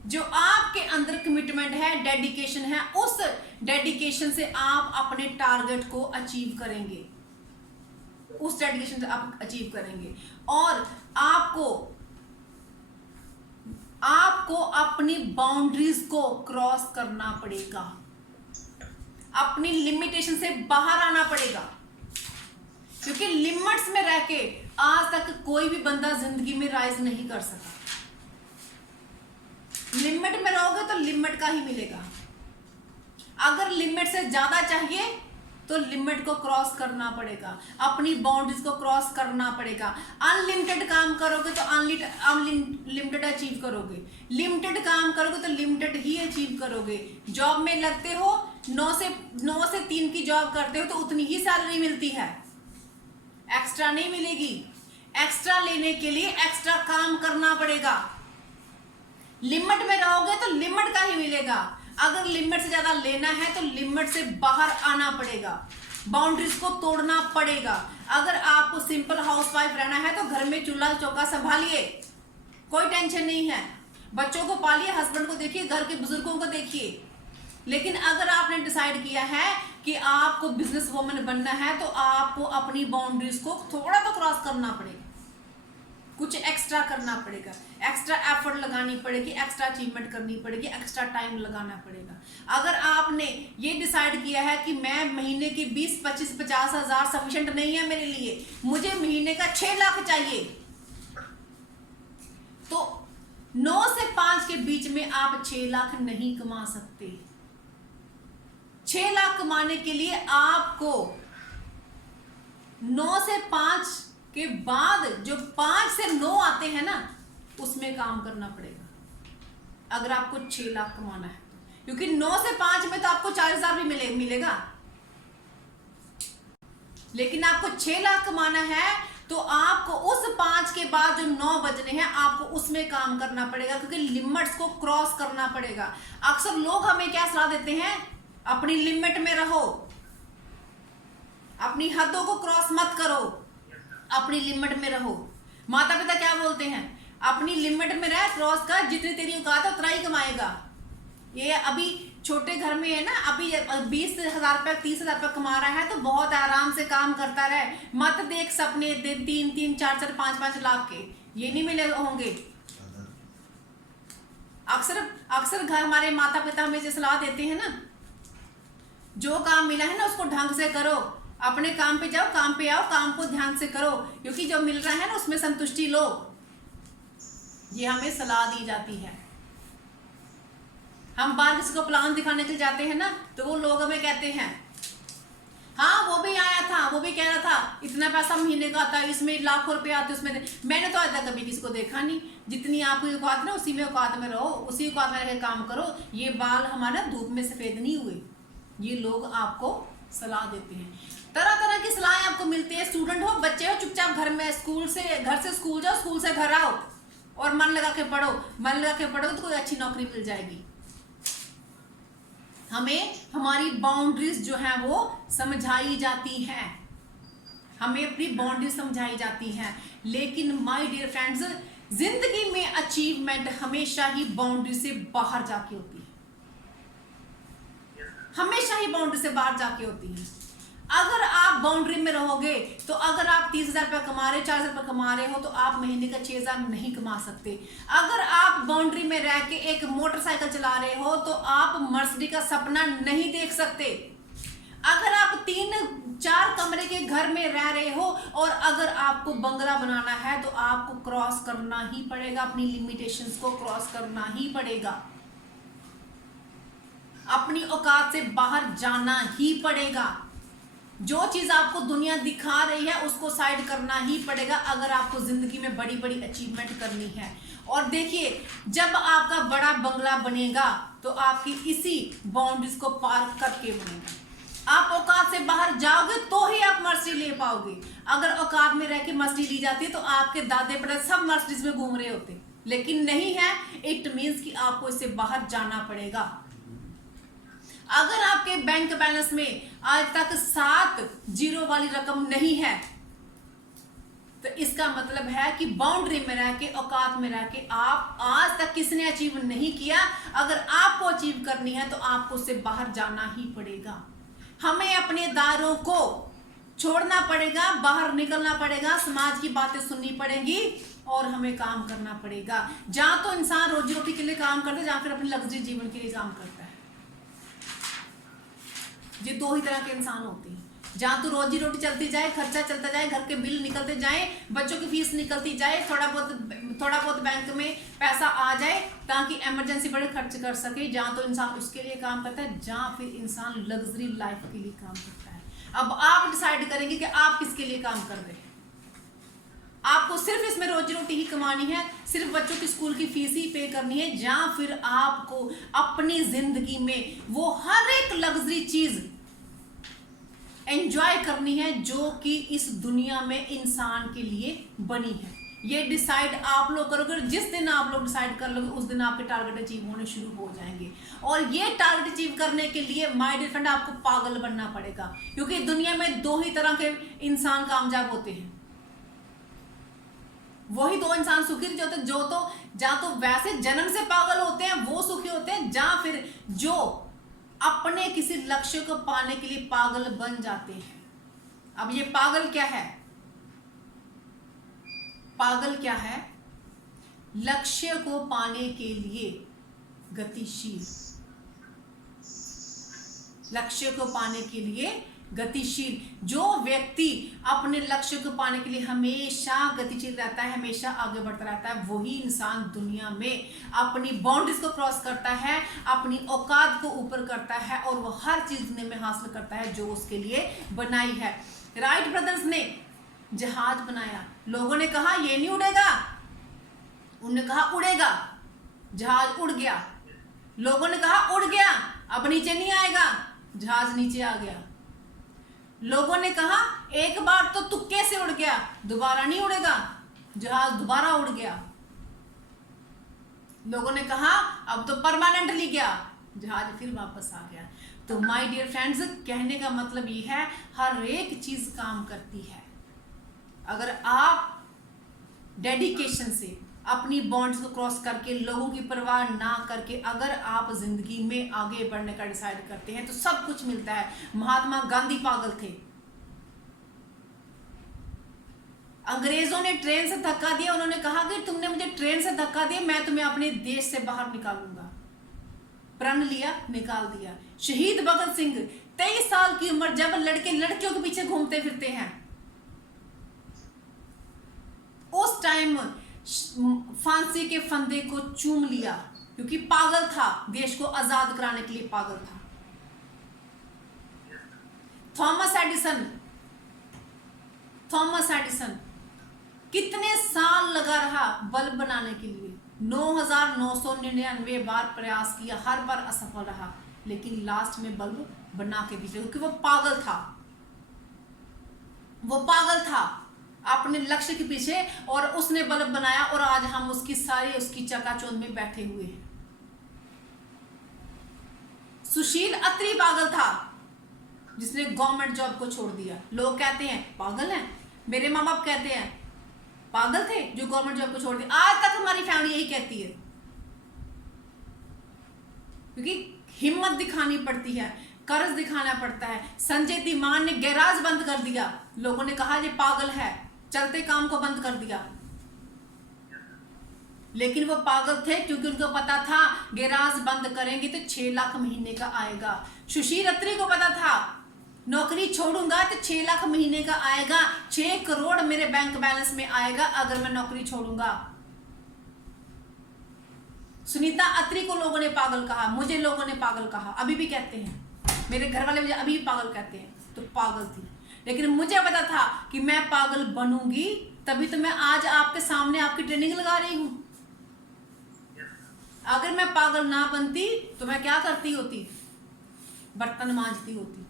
जो आपके अंदर कमिटमेंट है, डेडिकेशन है, उस डेडिकेशन से आप अपने टारगेट को अचीव करेंगे, उस डेडिकेशन से आप अचीव करेंगे। और आपको अपनी बाउंड्रीज को क्रॉस करना पड़ेगा, अपनी लिमिटेशन से बाहर आना पड़ेगा, क्योंकि लिमिट्स में रह के आज तक कोई भी बंदा जिंदगी में राइज नहीं कर सका। लिमिट में रहोगे तो लिमिट का ही मिलेगा। अगर लिमिट से ज्यादा चाहिए तो लिमिट को क्रॉस करना पड़ेगा, अपनी बाउंड्रीज को क्रॉस करना पड़ेगा। अनलिमिटेड काम करोगे तो अनलिमिटेड अचीव करोगे, लिमिटेड काम करोगे तो लिमिटेड ही अचीव करोगे। जॉब में लगते हो, 9 से 3 की जॉब करते हो तो उतनी ही सैलरी मिलती है, एक्स्ट्रा नहीं मिलेगी। एक्स्ट्रा लेने के लिए एक्स्ट्रा काम करना पड़ेगा। लिमिट में रहोगे तो लिमिट का ही मिलेगा। अगर लिमिट से ज्यादा लेना है तो लिमिट से बाहर आना पड़ेगा, बाउंड्रीज को तोड़ना पड़ेगा। अगर आपको सिंपल हाउसवाइफ रहना है तो घर में चूल्हा चौका संभालिए, कोई टेंशन नहीं है, बच्चों को पालिए, हस्बैंड को देखिए, घर के बुजुर्गों को देखिए। लेकिन अगर आपने डिसाइड किया है कि आपको बिजनेस वुमन बनना है तो आपको अपनी बाउंड्रीज को थोड़ा तो क्रॉस करना पड़ेगा, कुछ एक्स्ट्रा करना पड़ेगा, एक्स्ट्रा एफर्ट लगानी पड़ेगी, एक्स्ट्रा अचीवमेंट करनी पड़ेगी, एक्स्ट्रा टाइम लगाना पड़ेगा। अगर आपने ये डिसाइड किया है कि मैं महीने की 20, 25, 50 हज़ार सफिशिएंट नहीं है मेरे लिए, मुझे महीने का 6 लाख चाहिए, तो 9 से 5 के बीच में आप 6 लाख नहीं कमा सकते। 6 लाख कमाने के लिए आपको 9 से 5 के बाद जो 5 से 9 आते हैं ना, उसमें काम करना पड़ेगा अगर आपको 6 लाख कमाना है। क्योंकि 9 से 5 में तो आपको 40,000 भी मिलेगा, लेकिन आपको 6 लाख कमाना है तो आपको उस 5 के बाद जो 9 बजने हैं आपको उसमें काम करना पड़ेगा, क्योंकि लिमिट्स को क्रॉस करना पड़ेगा। अक्सर लोग हमें क्या सलाह देते हैं, अपनी लिमिट में रहो, अपनी हदों को क्रॉस मत करो, अपनी लिमिट में रहो। माता पिता क्या बोलते हैं, अपनी लिमिट में रह, क्रॉस कर, जितनी तेरी औकात है उतना ही कमाएगा। ये अभी छोटे घर में है ना, अभी 20,000 रुपये 30,000 रुपये कमा रहा है तो बहुत आराम से काम करता रहे, मत देख सपने 3-3, 4-4, 5-5 लाख के, ये नहीं मिले होंगे। अक्सर घर हमारे माता पिता हमें जो सलाह देते हैं ना, जो काम मिला है ना उसको ढंग से करो, अपने काम पे जाओ, काम पे आओ, काम को ध्यान से करो, क्योंकि जो मिल रहा है ना उसमें संतुष्टि लो, ये हमें सलाह दी जाती है। हम बाहर किसी को प्लान दिखाने के लिए जाते हैं ना तो वो लोग हमें कहते हैं, हाँ वो भी आया था, वो भी कह रहा था इतना पैसा महीने का आता है, इसमें लाखों रुपए आते उसमें। मैंने तो आज तक कभी किसी को देखा नहीं। जितनी आपकी औकात ना उसी में औकात में रहो, उसी औकात में रह काम करो। ये बाल हमारे धूप में सफेद नहीं हुए, ये लोग आपको सलाह देते हैं। तरह तरह की सलाहें आपको मिलती है। स्टूडेंट हो, बच्चे हो, चुपचाप घर में घर से स्कूल जाओ, स्कूल से घर आओ और मन लगा के पढ़ो तो कोई अच्छी नौकरी मिल जाएगी। हमें हमारी बाउंड्रीज जो है वो समझाई जाती हैं, हमें अपनी बाउंड्रीज समझाई जाती हैं। लेकिन माय डियर फ्रेंड्स, जिंदगी में अचीवमेंट हमेशा ही बाउंड्री से बाहर जाके होती है, हमेशा ही बाउंड्री से बाहर जाके होती है। अगर आप बाउंड्री में रहोगे तो अगर आप 30,000 रुपये कमा रहे हो, 40,000 रुपये कमा रहे हो तो आप महीने का 6,000 नहीं कमा सकते। अगर आप बाउंड्री में रह के एक मोटरसाइकिल चला रहे हो तो आप मर्सिडीज का सपना नहीं देख सकते। अगर आप 3-4 कमरे के घर में रह रहे हो और अगर आपको बंगला बनाना है तो आपको क्रॉस करना ही पड़ेगा, अपनी लिमिटेशंस को क्रॉस करना ही पड़ेगा, अपनी औकात से बाहर जाना ही पड़ेगा। जो चीज आपको दुनिया दिखा रही है उसको साइड करना ही पड़ेगा अगर आपको जिंदगी में बड़ी बड़ी अचीवमेंट करनी है। और देखिए, जब आपका बड़ा बंगला बनेगा तो आपकी इसी बाउंड्रीज को पार करके बनेगा। आप औकात से बाहर जाओगे तो ही आप मर्सिडीज ले पाओगे। अगर औकात में रह के मर्सिडीज ली जाती है तो आपके दादे परदादे सब मर्सिडीज में घूम रहे होते। लेकिन नहीं है, इट मीन्स कि आपको इससे बाहर जाना पड़ेगा। अगर आपके बैंक बैलेंस में आज तक 7 जीरो वाली रकम नहीं है, तो इसका मतलब है कि बाउंड्री में रह के, औकात में रह के आप आज तक किसने अचीव नहीं किया। अगर आपको अचीव करनी है तो आपको उससे बाहर जाना ही पड़ेगा। हमें अपने दायरों को छोड़ना पड़ेगा, बाहर निकलना पड़ेगा, समाज की बातें सुननी पड़ेगी और हमें काम करना पड़ेगा। जहां तो इंसान रोजी रोटी के लिए काम करता है, जहां फिर अपने लग्जरी जीवन के लिए काम करता है। ये दो ही तरह के इंसान होते हैं। जहां तो रोजी रोटी चलती जाए, खर्चा चलता जाए, घर के बिल निकलते जाए, बच्चों की फीस निकलती जाए, थोड़ा बहुत बैंक में पैसा आ जाए ताकि इमरजेंसी बड़े खर्च कर सके। जहां तो इंसान उसके लिए काम करता है, जहां फिर इंसान लग्जरी लाइफ के लिए काम करता है। अब आप डिसाइड करेंगे कि आप किसके लिए काम कर रहे हैं। आपको सिर्फ इसमें रोजी रोटी ही कमानी है, सिर्फ बच्चों की स्कूल की फीस ही पे करनी है, या फिर आपको अपनी जिंदगी में वो हर एक लग्जरी चीज एंजॉय करनी है जो कि इस दुनिया में इंसान के लिए बनी है। ये डिसाइड आप लोग करोगे। जिस दिन आप लोग डिसाइड कर लोगे उस दिन आपके टारगेट अचीव होने शुरू हो जाएंगे। और ये टारगेट अचीव करने के लिए माय डियर फ्रेंड आपको पागल बनना पड़ेगा, क्योंकि दुनिया में दो ही तरह के इंसान कामयाब होते हैं। वही दो इंसान सुखी जो तो जहां तो वैसे जन्म से पागल होते हैं वो सुखी होते हैं, जहां फिर जो अपने किसी लक्ष्य को पाने के लिए पागल बन जाते हैं। अब ये पागल क्या है? पागल क्या है? लक्ष्य को पाने के लिए गतिशील, लक्ष्य को पाने के लिए गतिशील। जो व्यक्ति अपने लक्ष्य को पाने के लिए हमेशा गतिशील रहता है, हमेशा आगे बढ़ता रहता है, वही इंसान दुनिया में अपनी बाउंड्रीज को क्रॉस करता है, अपनी औकात को ऊपर करता है और वो हर चीज दुनिया में हासिल करता है जो उसके लिए बनाई है। राइट ब्रदर्स ने जहाज बनाया, लोगों ने कहा ये नहीं उड़ेगा, उन्होंने कहा उड़ेगा, जहाज उड़ गया। लोगों ने कहा उड़ गया, अब नीचे नहीं आएगा, जहाज नीचे आ गया। लोगों ने कहा एक बार तो तुक्के से उड़ गया, दोबारा नहीं उड़ेगा, जहाज दोबारा उड़ गया। लोगों ने कहा अब तो परमानेंटली गया, जहाज फिर वापस आ गया। तो माय डियर फ्रेंड्स, कहने का मतलब ये है हर एक चीज काम करती है। अगर आप डेडिकेशन से अपनी बॉन्ड्स को क्रॉस करके, लोगों की परवाह ना करके अगर आप जिंदगी में आगे बढ़ने का डिसाइड करते हैं तो सब कुछ मिलता है। महात्मा गांधी पागल थे, अंग्रेजों ने ट्रेन से धक्का दिया, उन्होंने कहा कि तुमने मुझे ट्रेन से धक्का दिया, मैं तुम्हें अपने देश से बाहर निकालूंगा। प्रण लिया, निकाल दिया। शहीद भगत सिंह 23 साल की उम्र, जब लड़के लड़कियों के पीछे घूमते फिरते हैं, उस टाइम फांसी के फंदे को चूम लिया, क्योंकि पागल था, देश को आजाद कराने के लिए पागल था। थॉमस एडिसन कितने साल लगा रहा बल्ब बनाने के लिए, 9,999 बार प्रयास किया, हर बार असफल रहा, लेकिन लास्ट में बल्ब बना के दिया, क्योंकि वो पागल था अपने लक्ष्य के पीछे, और उसने बल्ब बनाया और आज हम उसकी चकाचौंध में बैठे हुए हैं। सुशील अत्री पागल था जिसने गवर्नमेंट जॉब को छोड़ दिया। लोग कहते हैं पागल है, मेरे माँ बाप कहते हैं पागल थे जो गवर्नमेंट जॉब को छोड़ दिया। आज तक हमारी फैमिली यही कहती है, क्योंकि हिम्मत दिखानी पड़ती है, कर्ज दिखाना पड़ता है। संजय धीमान ने गैराज बंद कर दिया, लोगों ने कहा ये पागल है, चलते काम को बंद कर दिया, लेकिन वो पागल थे क्योंकि उनको पता था गैराज बंद करेंगे तो 6 लाख महीने का आएगा। सुशील अत्री को पता था नौकरी छोड़ूंगा तो 6 लाख महीने का आएगा, 6 करोड़ मेरे बैंक बैलेंस में आएगा अगर मैं नौकरी छोड़ूंगा। सुनीता अत्री को लोगों ने पागल कहा, मुझे लोगों ने पागल कहा, अभी भी कहते हैं, मेरे घर वाले मुझे अभी भी पागल कहते हैं। तो पागल थी, लेकिन मुझे पता था कि मैं पागल बनूंगी, तभी तो मैं आज आपके सामने आपकी ट्रेनिंग लगा रही हूं। अगर मैं पागल ना बनती तो मैं क्या करती होती? बर्तन मांजती होती।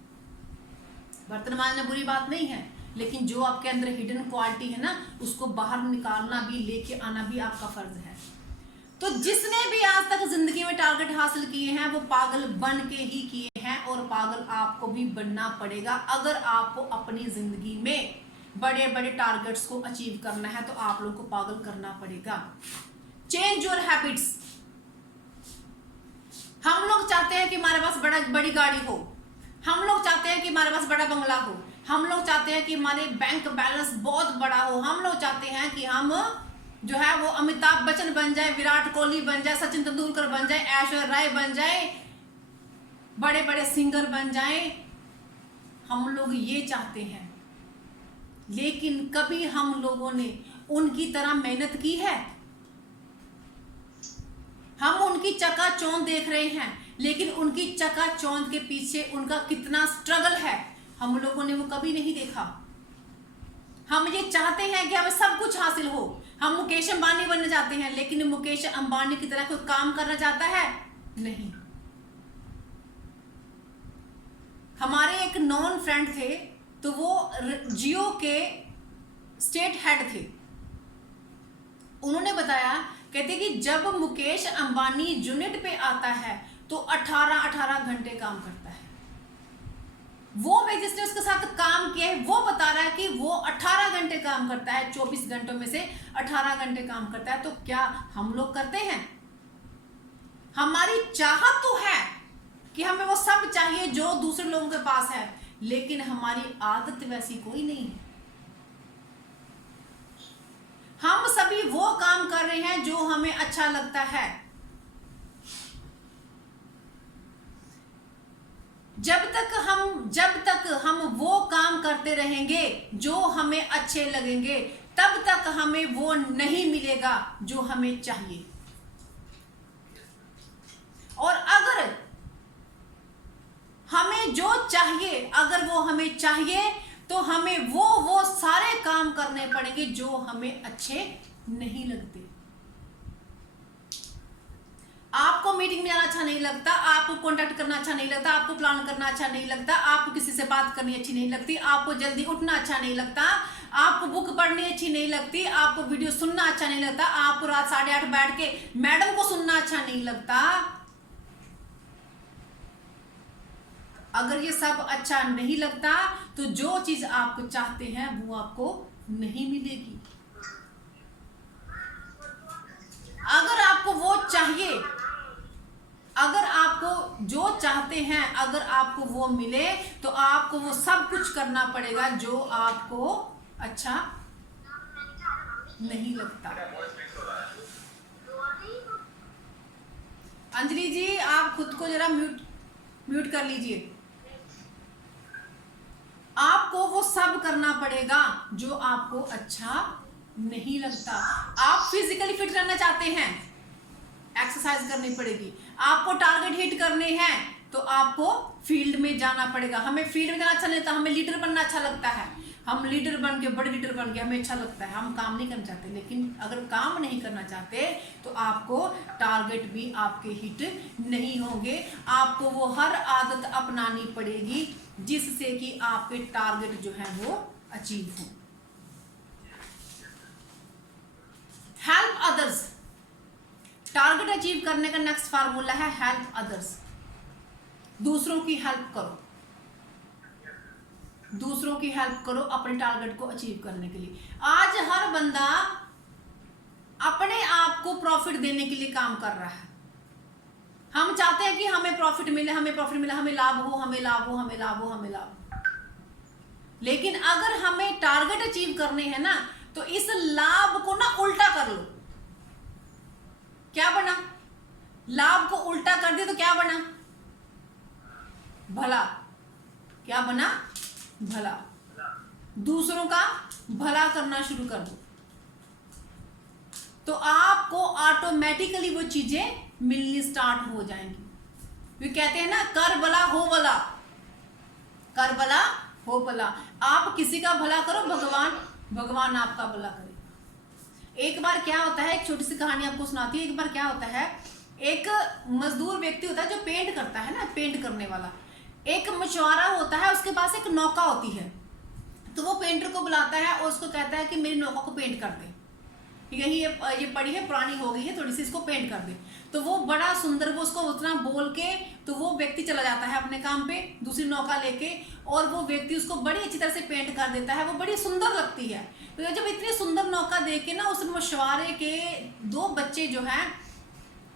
बर्तन मांजना बुरी बात नहीं है, लेकिन जो आपके अंदर हिडन क्वालिटी है ना, उसको बाहर निकालना भी, लेके आना भी आपका फर्ज है। तो जिसने भी आज तक जिंदगी में टारगेट हासिल किए हैं वो पागल बन के ही किए हैं, और पागल आपको भी बनना पड़ेगा। अगर आपको अपनी जिंदगी में बड़े बड़े टारगेट्स को अचीव करना है तो आप लोगों को पागल करना पड़ेगा। Change your habits. हम लोग चाहते हैं कि हमारे पास बड़ी गाड़ी हो, हम लोग चाहते हैं कि हमारे पास बड़ा बंगला हो, हम लोग चाहते हैं कि हमारे बैंक बैलेंस बहुत बड़ा हो, हम लोग चाहते हैं कि हम जो है वो अमिताभ बच्चन बन जाए, विराट कोहली बन जाए, सचिन तेंदुलकर बन जाए, ऐश्वर्या राय बन जाए, बड़े बड़े सिंगर बन जाए। हम लोग ये चाहते हैं, लेकिन कभी हम लोगों ने उनकी तरह मेहनत की है? हम उनकी चकाचौंध देख रहे हैं, लेकिन उनकी चकाचौंध के पीछे उनका कितना स्ट्रगल है हम लोगों ने वो कभी नहीं देखा। हम ये चाहते हैं कि हमें सब कुछ हासिल हो, हम मुकेश अंबानी बनना चाहते हैं, लेकिन मुकेश अंबानी की तरह कोई काम करना चाहता है? नहीं। हमारे एक नॉन फ्रेंड थे, तो वो जियो के स्टेट हेड थे। उन्होंने बताया, कहते कि जब मुकेश अंबानी यूनिट पे आता है तो 18 घंटे काम करता है। वो भाई जिसने उसके साथ काम किया है वो बता रहा है कि वो 18 घंटे काम करता है, 24 घंटों में से 18 घंटे काम करता है। तो क्या हम लोग करते हैं? हमारी चाहत तो है कि हमें वो सब चाहिए जो दूसरे लोगों के पास है, लेकिन हमारी आदत वैसी कोई नहीं है। हम सभी वो काम कर रहे हैं जो हमें अच्छा लगता है। जब तक हम वो काम करते रहेंगे जो हमें अच्छे लगेंगे, तब तक हमें वो नहीं मिलेगा जो हमें चाहिए। और अगर हमें जो चाहिए, अगर वो हमें चाहिए, तो हमें वो सारे काम करने पड़ेंगे जो हमें अच्छे नहीं लगते। आपको मीटिंग में आना अच्छा नहीं लगता, आपको कांटेक्ट करना अच्छा नहीं लगता, आपको प्लान करना अच्छा नहीं लगता, आपको किसी से बात करनी अच्छी नहीं लगती, आपको जल्दी उठना अच्छा नहीं लगता, आपको बुक पढ़नी अच्छी नहीं लगती, आपको वीडियो सुनना अच्छा नहीं लगता, आपको रात 8:30 बैठ के मैडम को सुनना अच्छा नहीं लगता। अगर ये सब अच्छा नहीं लगता तो जो चीज आप चाहते हैं वो आपको नहीं मिलेगी। अगर आपको वो चाहिए, अगर आपको जो चाहते हैं अगर आपको वो मिले, तो आपको वो सब कुछ करना पड़ेगा जो आपको अच्छा नहीं लगता। अंजलि जी, आप खुद को जरा म्यूट कर लीजिए। आपको वो सब करना पड़ेगा जो आपको अच्छा नहीं लगता। आप फिजिकली फिट रहना चाहते हैं, एक्सरसाइज करनी पड़ेगी। आपको टारगेट हिट करने हैं तो आपको फील्ड में जाना पड़ेगा। हमें फील्ड में जाना अच्छा नहीं लगता, हमें लीडर बनना अच्छा लगता है। हम लीडर बन के, बड़े लीडर बन के हमें अच्छा लगता है, हम काम नहीं करना चाहते। लेकिन अगर काम नहीं करना चाहते तो आपको टारगेट भी आपके हिट नहीं होंगे। आपको वो हर आदत अपनानी पड़ेगी जिससे कि आपके टारगेट जो है वो अचीव हो। Help others. टारगेट अचीव करने का नेक्स्ट फार्मूला है हेल्प अदर्स। दूसरों की हेल्प करो, दूसरों की हेल्प करो अपने टारगेट को अचीव करने के लिए। आज हर बंदा अपने आप को प्रॉफिट देने के लिए काम कर रहा है। हम चाहते हैं कि हमें प्रॉफिट मिले, हमें प्रॉफिट मिले, हमें लाभ हो, हमें लाभ हो, हमें लाभ हो, हमें लाभ हो। लेकिन अगर हमें टारगेट अचीव करने हैं ना, तो इस लाभ को ना उल्टा कर लो। क्या बना? लाभ को उल्टा कर दिया तो क्या बना? भला। क्या बना? भला। दूसरों का भला करना शुरू कर दो तो आपको ऑटोमेटिकली वो चीजें मिलनी स्टार्ट हो जाएंगी। वे कहते हैं ना, कर भला हो भला, कर भला हो भला। आप किसी का भला करो, भगवान आपका भला करेगा। एक बार क्या होता है, एक छोटी सी कहानी आपको सुनाती है। एक बार क्या होता है, एक मजदूर व्यक्ति होता है जो पेंट करता है ना, पेंट करने वाला। एक मछुआरा होता है, उसके पास एक नौका होती है। तो वो पेंटर को बुलाता है और उसको कहता है कि मेरी नौका को पेंट कर दे। यही ये पड़ी है, पुरानी हो गई है थोड़ी सी, इसको पेंट कर दे। तो वो बड़ा सुंदर, वो उसको उतना बोल के तो वो व्यक्ति चला जाता है अपने काम पे दूसरी नौका लेके, और वो व्यक्ति उसको बड़ी अच्छी तरह से पेंट कर देता है, वो बड़ी सुंदर लगती है। तो जब इतनी सुंदर नौका देख के ना उस मशवारे के 2 बच्चे जो हैं,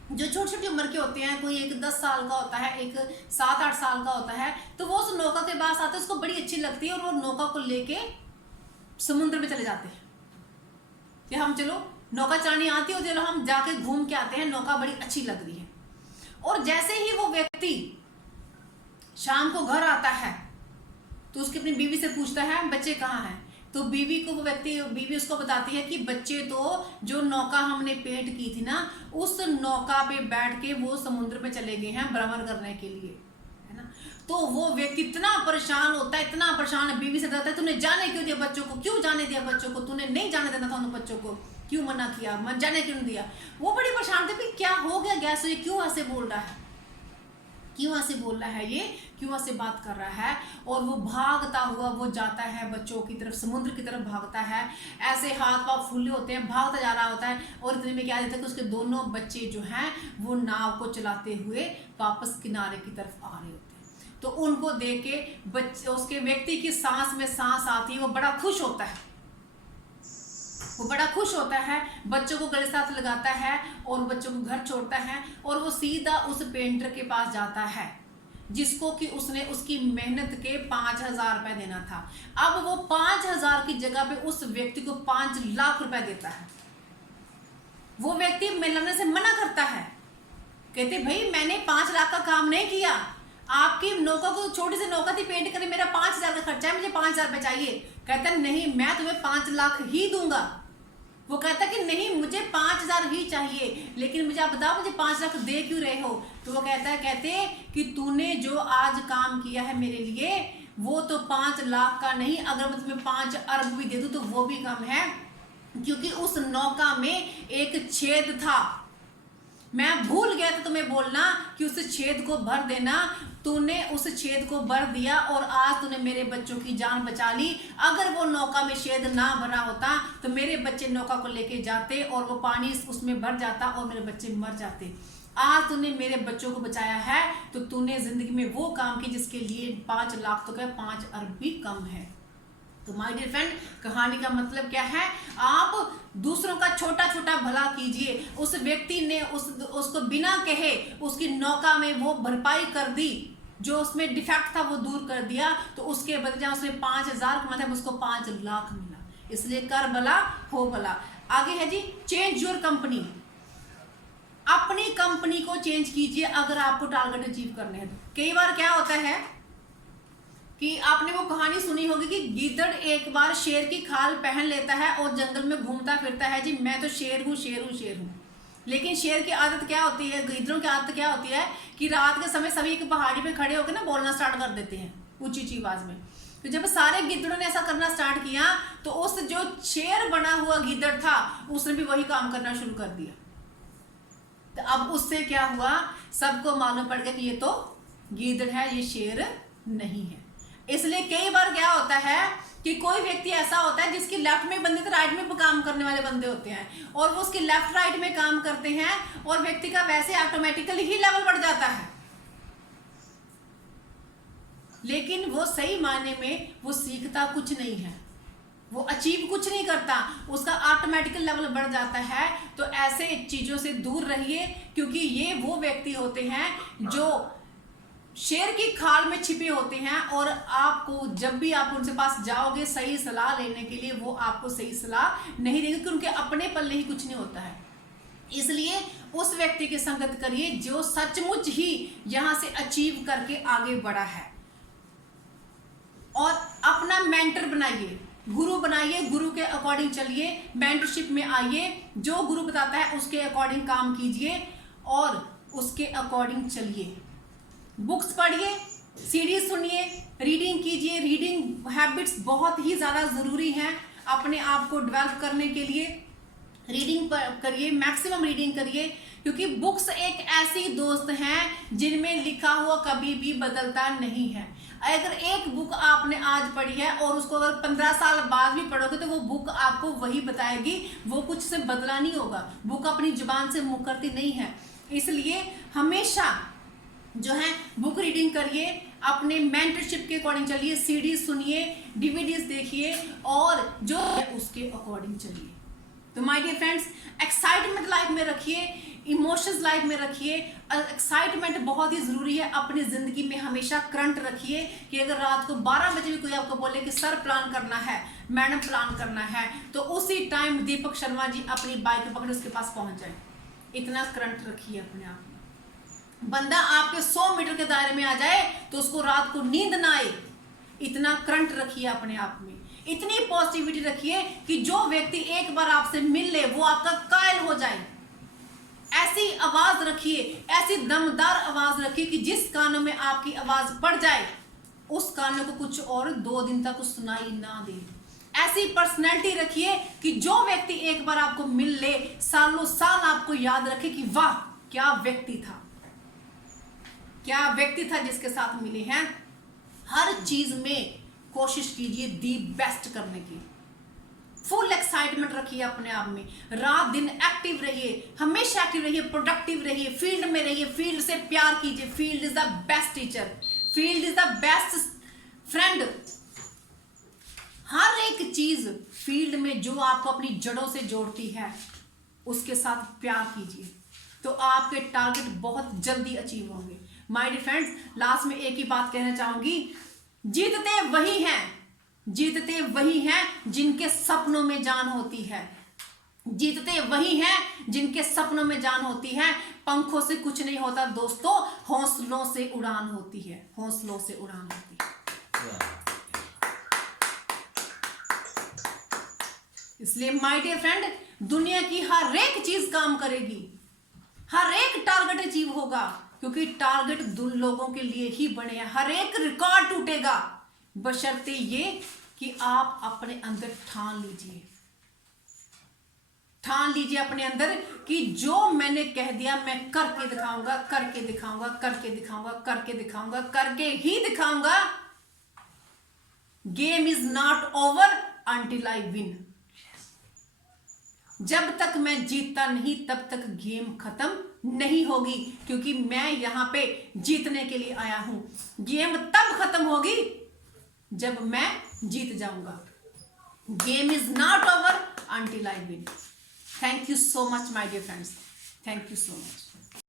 जो छोटी छोटी उम्र के होते हैं, कोई एक 10 साल का होता है, एक 7-8 साल का होता है, तो वो उस नौका के पास आते हैं, उसको बड़ी अच्छी लगती है और वो नौका को लेके समुद्र में चले जाते हैं कि हम चलो नौका चलानी आती है, चलो हम जाके घूम के आते हैं, नौका बड़ी अच्छी लग रही है। और जैसे ही वो व्यक्ति शाम को घर आता है तो उसकी अपनी बीवी से पूछता है बच्चे कहाँ हैं, तो बीवी उसको बताती है कि बच्चे तो जो नौका हमने पेंट की थी ना, उस नौका पे बैठ के वो समुद्र में चले गए हैं भ्रमण करने के लिए, है ना। तो वो व्यक्ति इतना परेशान होता है, इतना परेशान है, बीवी से कहता है तूने जाने क्यों दिया बच्चों को, क्यों जाने दिया बच्चों को, तूने नहीं जाने देना था उन बच्चों को, क्यों मना किया, मन जाने क्यों नहीं दिया। वो बड़ी परेशान थी, क्या हो गया गैस, ये क्यों ऐसे बोल रहा है, क्यों ऐसे बोल रहा है, ये क्यों ऐसे बात कर रहा है। और वो भागता हुआ वो जाता है बच्चों की तरफ, समुद्र की तरफ भागता है, ऐसे हाथ पाँव फूले होते हैं, भागता जा रहा होता है। और इतने में क्या देता है कि उसके दोनों बच्चे जो हैं वो नाव को चलाते हुए वापस किनारे की तरफ आ रहे होते हैं। तो उनको देख के बच्चे, उसके व्यक्ति की सांस में सांस आती है, वो बड़ा खुश होता है, वो बड़ा खुश होता है, बच्चों को गले साथ लगाता है और बच्चों को घर छोड़ता है, और वो सीधा उस पेंटर के पास जाता है जिसको कि उसने उसकी मेहनत के 5,000 रुपए देना था। अब वो 5,000 की जगह पे उस व्यक्ति को 5 लाख रुपए देता है। वो व्यक्ति मिलने से मना करता है, कहते भाई मैंने 5 लाख का काम नहीं किया, आपकी नौका को, छोटी सी नौका थी पेंट करने, मेरा 5,000 का खर्चा है, मुझे 5,000 रुपए चाहिए। कहता है नहीं, मैं तुम्हें 5 लाख ही दूंगा। वो कहता कि नहीं, मुझे 5,000 ही चाहिए, लेकिन मुझे आप बताओ मुझे 5 लाख दे क्यों रहे हो। तो वो कहते कि तूने जो आज काम किया है मेरे लिए वो तो 5 लाख का नहीं, अगर मैं तुम्हें 5 अरब भी दे दूं तो वो भी कम है, क्योंकि उस नौका में एक छेद था, मैं भूल गया था तुम्हें बोलना कि उस छेद को भर देना, तूने उस छेद को भर दिया और आज तूने मेरे बच्चों की जान बचा ली। अगर वो नौका में छेद ना भरा होता तो मेरे बच्चे नौका को लेके जाते और वो पानी उसमें भर जाता और मेरे बच्चे मर जाते। आज तूने मेरे बच्चों को बचाया है तो तूने जिंदगी में वो काम किया जिसके लिए 5 लाख तो क्या 5 अरब भी कम है। तो माय डियर फ्रेंड, कहानी का मतलब क्या है, आप दूसरों का छोटा छोटा भला कीजिए। उस व्यक्ति ने उसको बिना कहे उसकी नौका में वो भरपाई कर दी, जो उसमें डिफेक्ट था वो दूर कर दिया, तो उसके बदले उसने 5,000 का मतलब उसको 5 लाख मिला। इसलिए कर भला हो भला। आगे है जी, चेंज योर कंपनी। अपनी कंपनी को चेंज कीजिए अगर आपको टारगेट अचीव करने हैं। कई बार क्या होता है कि आपने वो कहानी सुनी होगी कि गीदड़ एक बार शेर की खाल पहन लेता है और जंगल में घूमता फिरता है, जी मैं तो शेर हूँ शेर हूँ शेर हूँ। लेकिन शेर की आदत क्या होती है, गीदड़ों की आदत क्या होती है कि रात के समय सभी एक पहाड़ी पे खड़े होकर ना बोलना स्टार्ट कर देते हैं ऊंची ऊंची आवाज में। तो जब सारे गिद्दड़ों ने ऐसा करना स्टार्ट किया तो उस जो शेर बना हुआ गीदड़ था उसने भी वही काम करना शुरू कर दिया। तो अब उससे क्या हुआ, सबको मालूम पड़ गया कि ये तो गीदड़ है, ये शेर नहीं है। इसलिए कई बार क्या होता है कि कोई व्यक्ति ऐसा होता है जिसकी लेफ्ट में बंदे तो राइट में काम करने वाले बंदे होते हैं और वो उसकी लेफ्ट राइट में काम करते हैं और व्यक्ति का वैसे ऑटोमेटिकली ही लेवल बढ़ जाता है, लेकिन वो सही मायने में वो सीखता कुछ नहीं है, वो अचीव कुछ नहीं करता, उसका ऑटोमेटिकल लेवल बढ़ जाता है। तो ऐसे चीजों से दूर रहिए, क्योंकि ये वो व्यक्ति होते हैं जो शेर की खाल में छिपे होते हैं और आपको जब भी आप उनसे पास जाओगे सही सलाह लेने के लिए वो आपको सही सलाह नहीं देंगे, क्योंकि उनके अपने पल्ले ही कुछ नहीं होता है। इसलिए उस व्यक्ति की संगत करिए जो सचमुच ही यहां से अचीव करके आगे बढ़ा है। और अपना मेंटर बनाइए, गुरु बनाइए, गुरु के अकॉर्डिंग चलिए, मेंटरशिप में आइए, जो गुरु बताता है उसके अकॉर्डिंग काम कीजिए और उसके अकॉर्डिंग चलिए। बुक्स पढ़िए, सीरीज सुनिए, रीडिंग कीजिए। रीडिंग हैबिट्स बहुत ही ज़्यादा ज़रूरी हैं अपने आप को डेवलप करने के लिए। रीडिंग करिए, मैक्सिमम रीडिंग करिए, क्योंकि बुक्स एक ऐसी दोस्त हैं जिनमें लिखा हुआ कभी भी बदलता नहीं है। अगर एक बुक आपने आज पढ़ी है और उसको अगर 15 साल बाद भी पढ़ोगे तो वो बुक आपको वही बताएगी, वो कुछ से बदला नहीं होगा। बुक अपनी जुबान से मुकरती नहीं है। इसलिए हमेशा जो है बुक रीडिंग करिए, अपने मेंटरशिप के अकॉर्डिंग चलिए, सीडी सुनिए, डीवीडीज देखिए और जो है उसके अकॉर्डिंग चलिए। तो my dear friends, excitement life में रखिए, इमोशंस लाइफ में रखिए। एक्साइटमेंट बहुत ही जरूरी है अपनी जिंदगी में। हमेशा करंट रखिए कि अगर रात को 12 बजे भी कोई आपको बोले कि सर प्लान करना है, मैडम प्लान करना है, तो उसी टाइम दीपक शर्मा जी अपनी बाइक पकड़ उसके पास पहुंच जाए। इतना करंट रखिए अपने आप में। बंदा आपके 100 मीटर के दायरे में आ जाए तो उसको रात को नींद ना आए, इतना करंट रखिए अपने आप में। इतनी पॉजिटिविटी रखिए कि जो व्यक्ति एक बार आपसे मिल ले वो आपका कायल हो जाए। ऐसी आवाज रखिए, ऐसी दमदार आवाज रखिए कि जिस कानों में आपकी आवाज पड़ जाए उस कानों को कुछ और 2 दिन तक सुनाई ना दे। ऐसी पर्सनैलिटी रखिए कि जो व्यक्ति एक बार आपको मिल ले सालों साल आपको याद रखे कि वाह क्या व्यक्ति था, क्या व्यक्ति था जिसके साथ मिले हैं। हर चीज में कोशिश कीजिए दी बेस्ट करने की। फुल एक्साइटमेंट रखिए अपने आप में। रात दिन एक्टिव रहिए, हमेशा एक्टिव रहिए, प्रोडक्टिव रहिए, फील्ड में रहिए, फील्ड से प्यार कीजिए। Field is the best teacher, field is the best friend. हर एक चीज फील्ड में जो आपको अपनी जड़ों से जोड़ती है उसके साथ प्यार कीजिए, तो आपके टारगेट बहुत जल्दी अचीव होंगे। माय डियर फ्रेंड्स, लास्ट में एक ही बात कहना चाहूंगी, जीतते वही हैं, जीतते वही हैं जिनके सपनों में जान होती है। जीतते वही हैं जिनके सपनों में जान होती है। पंखों से कुछ नहीं होता दोस्तों, हौसलों से उड़ान होती है, हौसलों से उड़ान होती है। इसलिए माय डियर फ्रेंड, दुनिया की हर एक चीज काम करेगी, हर एक टारगेट अचीव होगा, क्योंकि टारगेट लोगों के लिए ही बने हैं। हर एक रिकॉर्ड टूटेगा बशर्ते ये कि आप अपने अंदर ठान लीजिए, ठान लीजिए अपने अंदर कि जो मैंने कह दिया मैं करके दिखाऊंगा, करके दिखाऊंगा, करके दिखाऊंगा, करके दिखाऊंगा, करके ही दिखाऊंगा। Game is not over until I win. जब तक मैं जीतता नहीं तब तक गेम खत्म नहीं होगी, क्योंकि मैं यहां पे जीतने के लिए आया हूं। गेम तब खत्म होगी जब मैं जीत जाऊंगा। Game is not over until I win. Thank you so much my dear friends, thank you so much.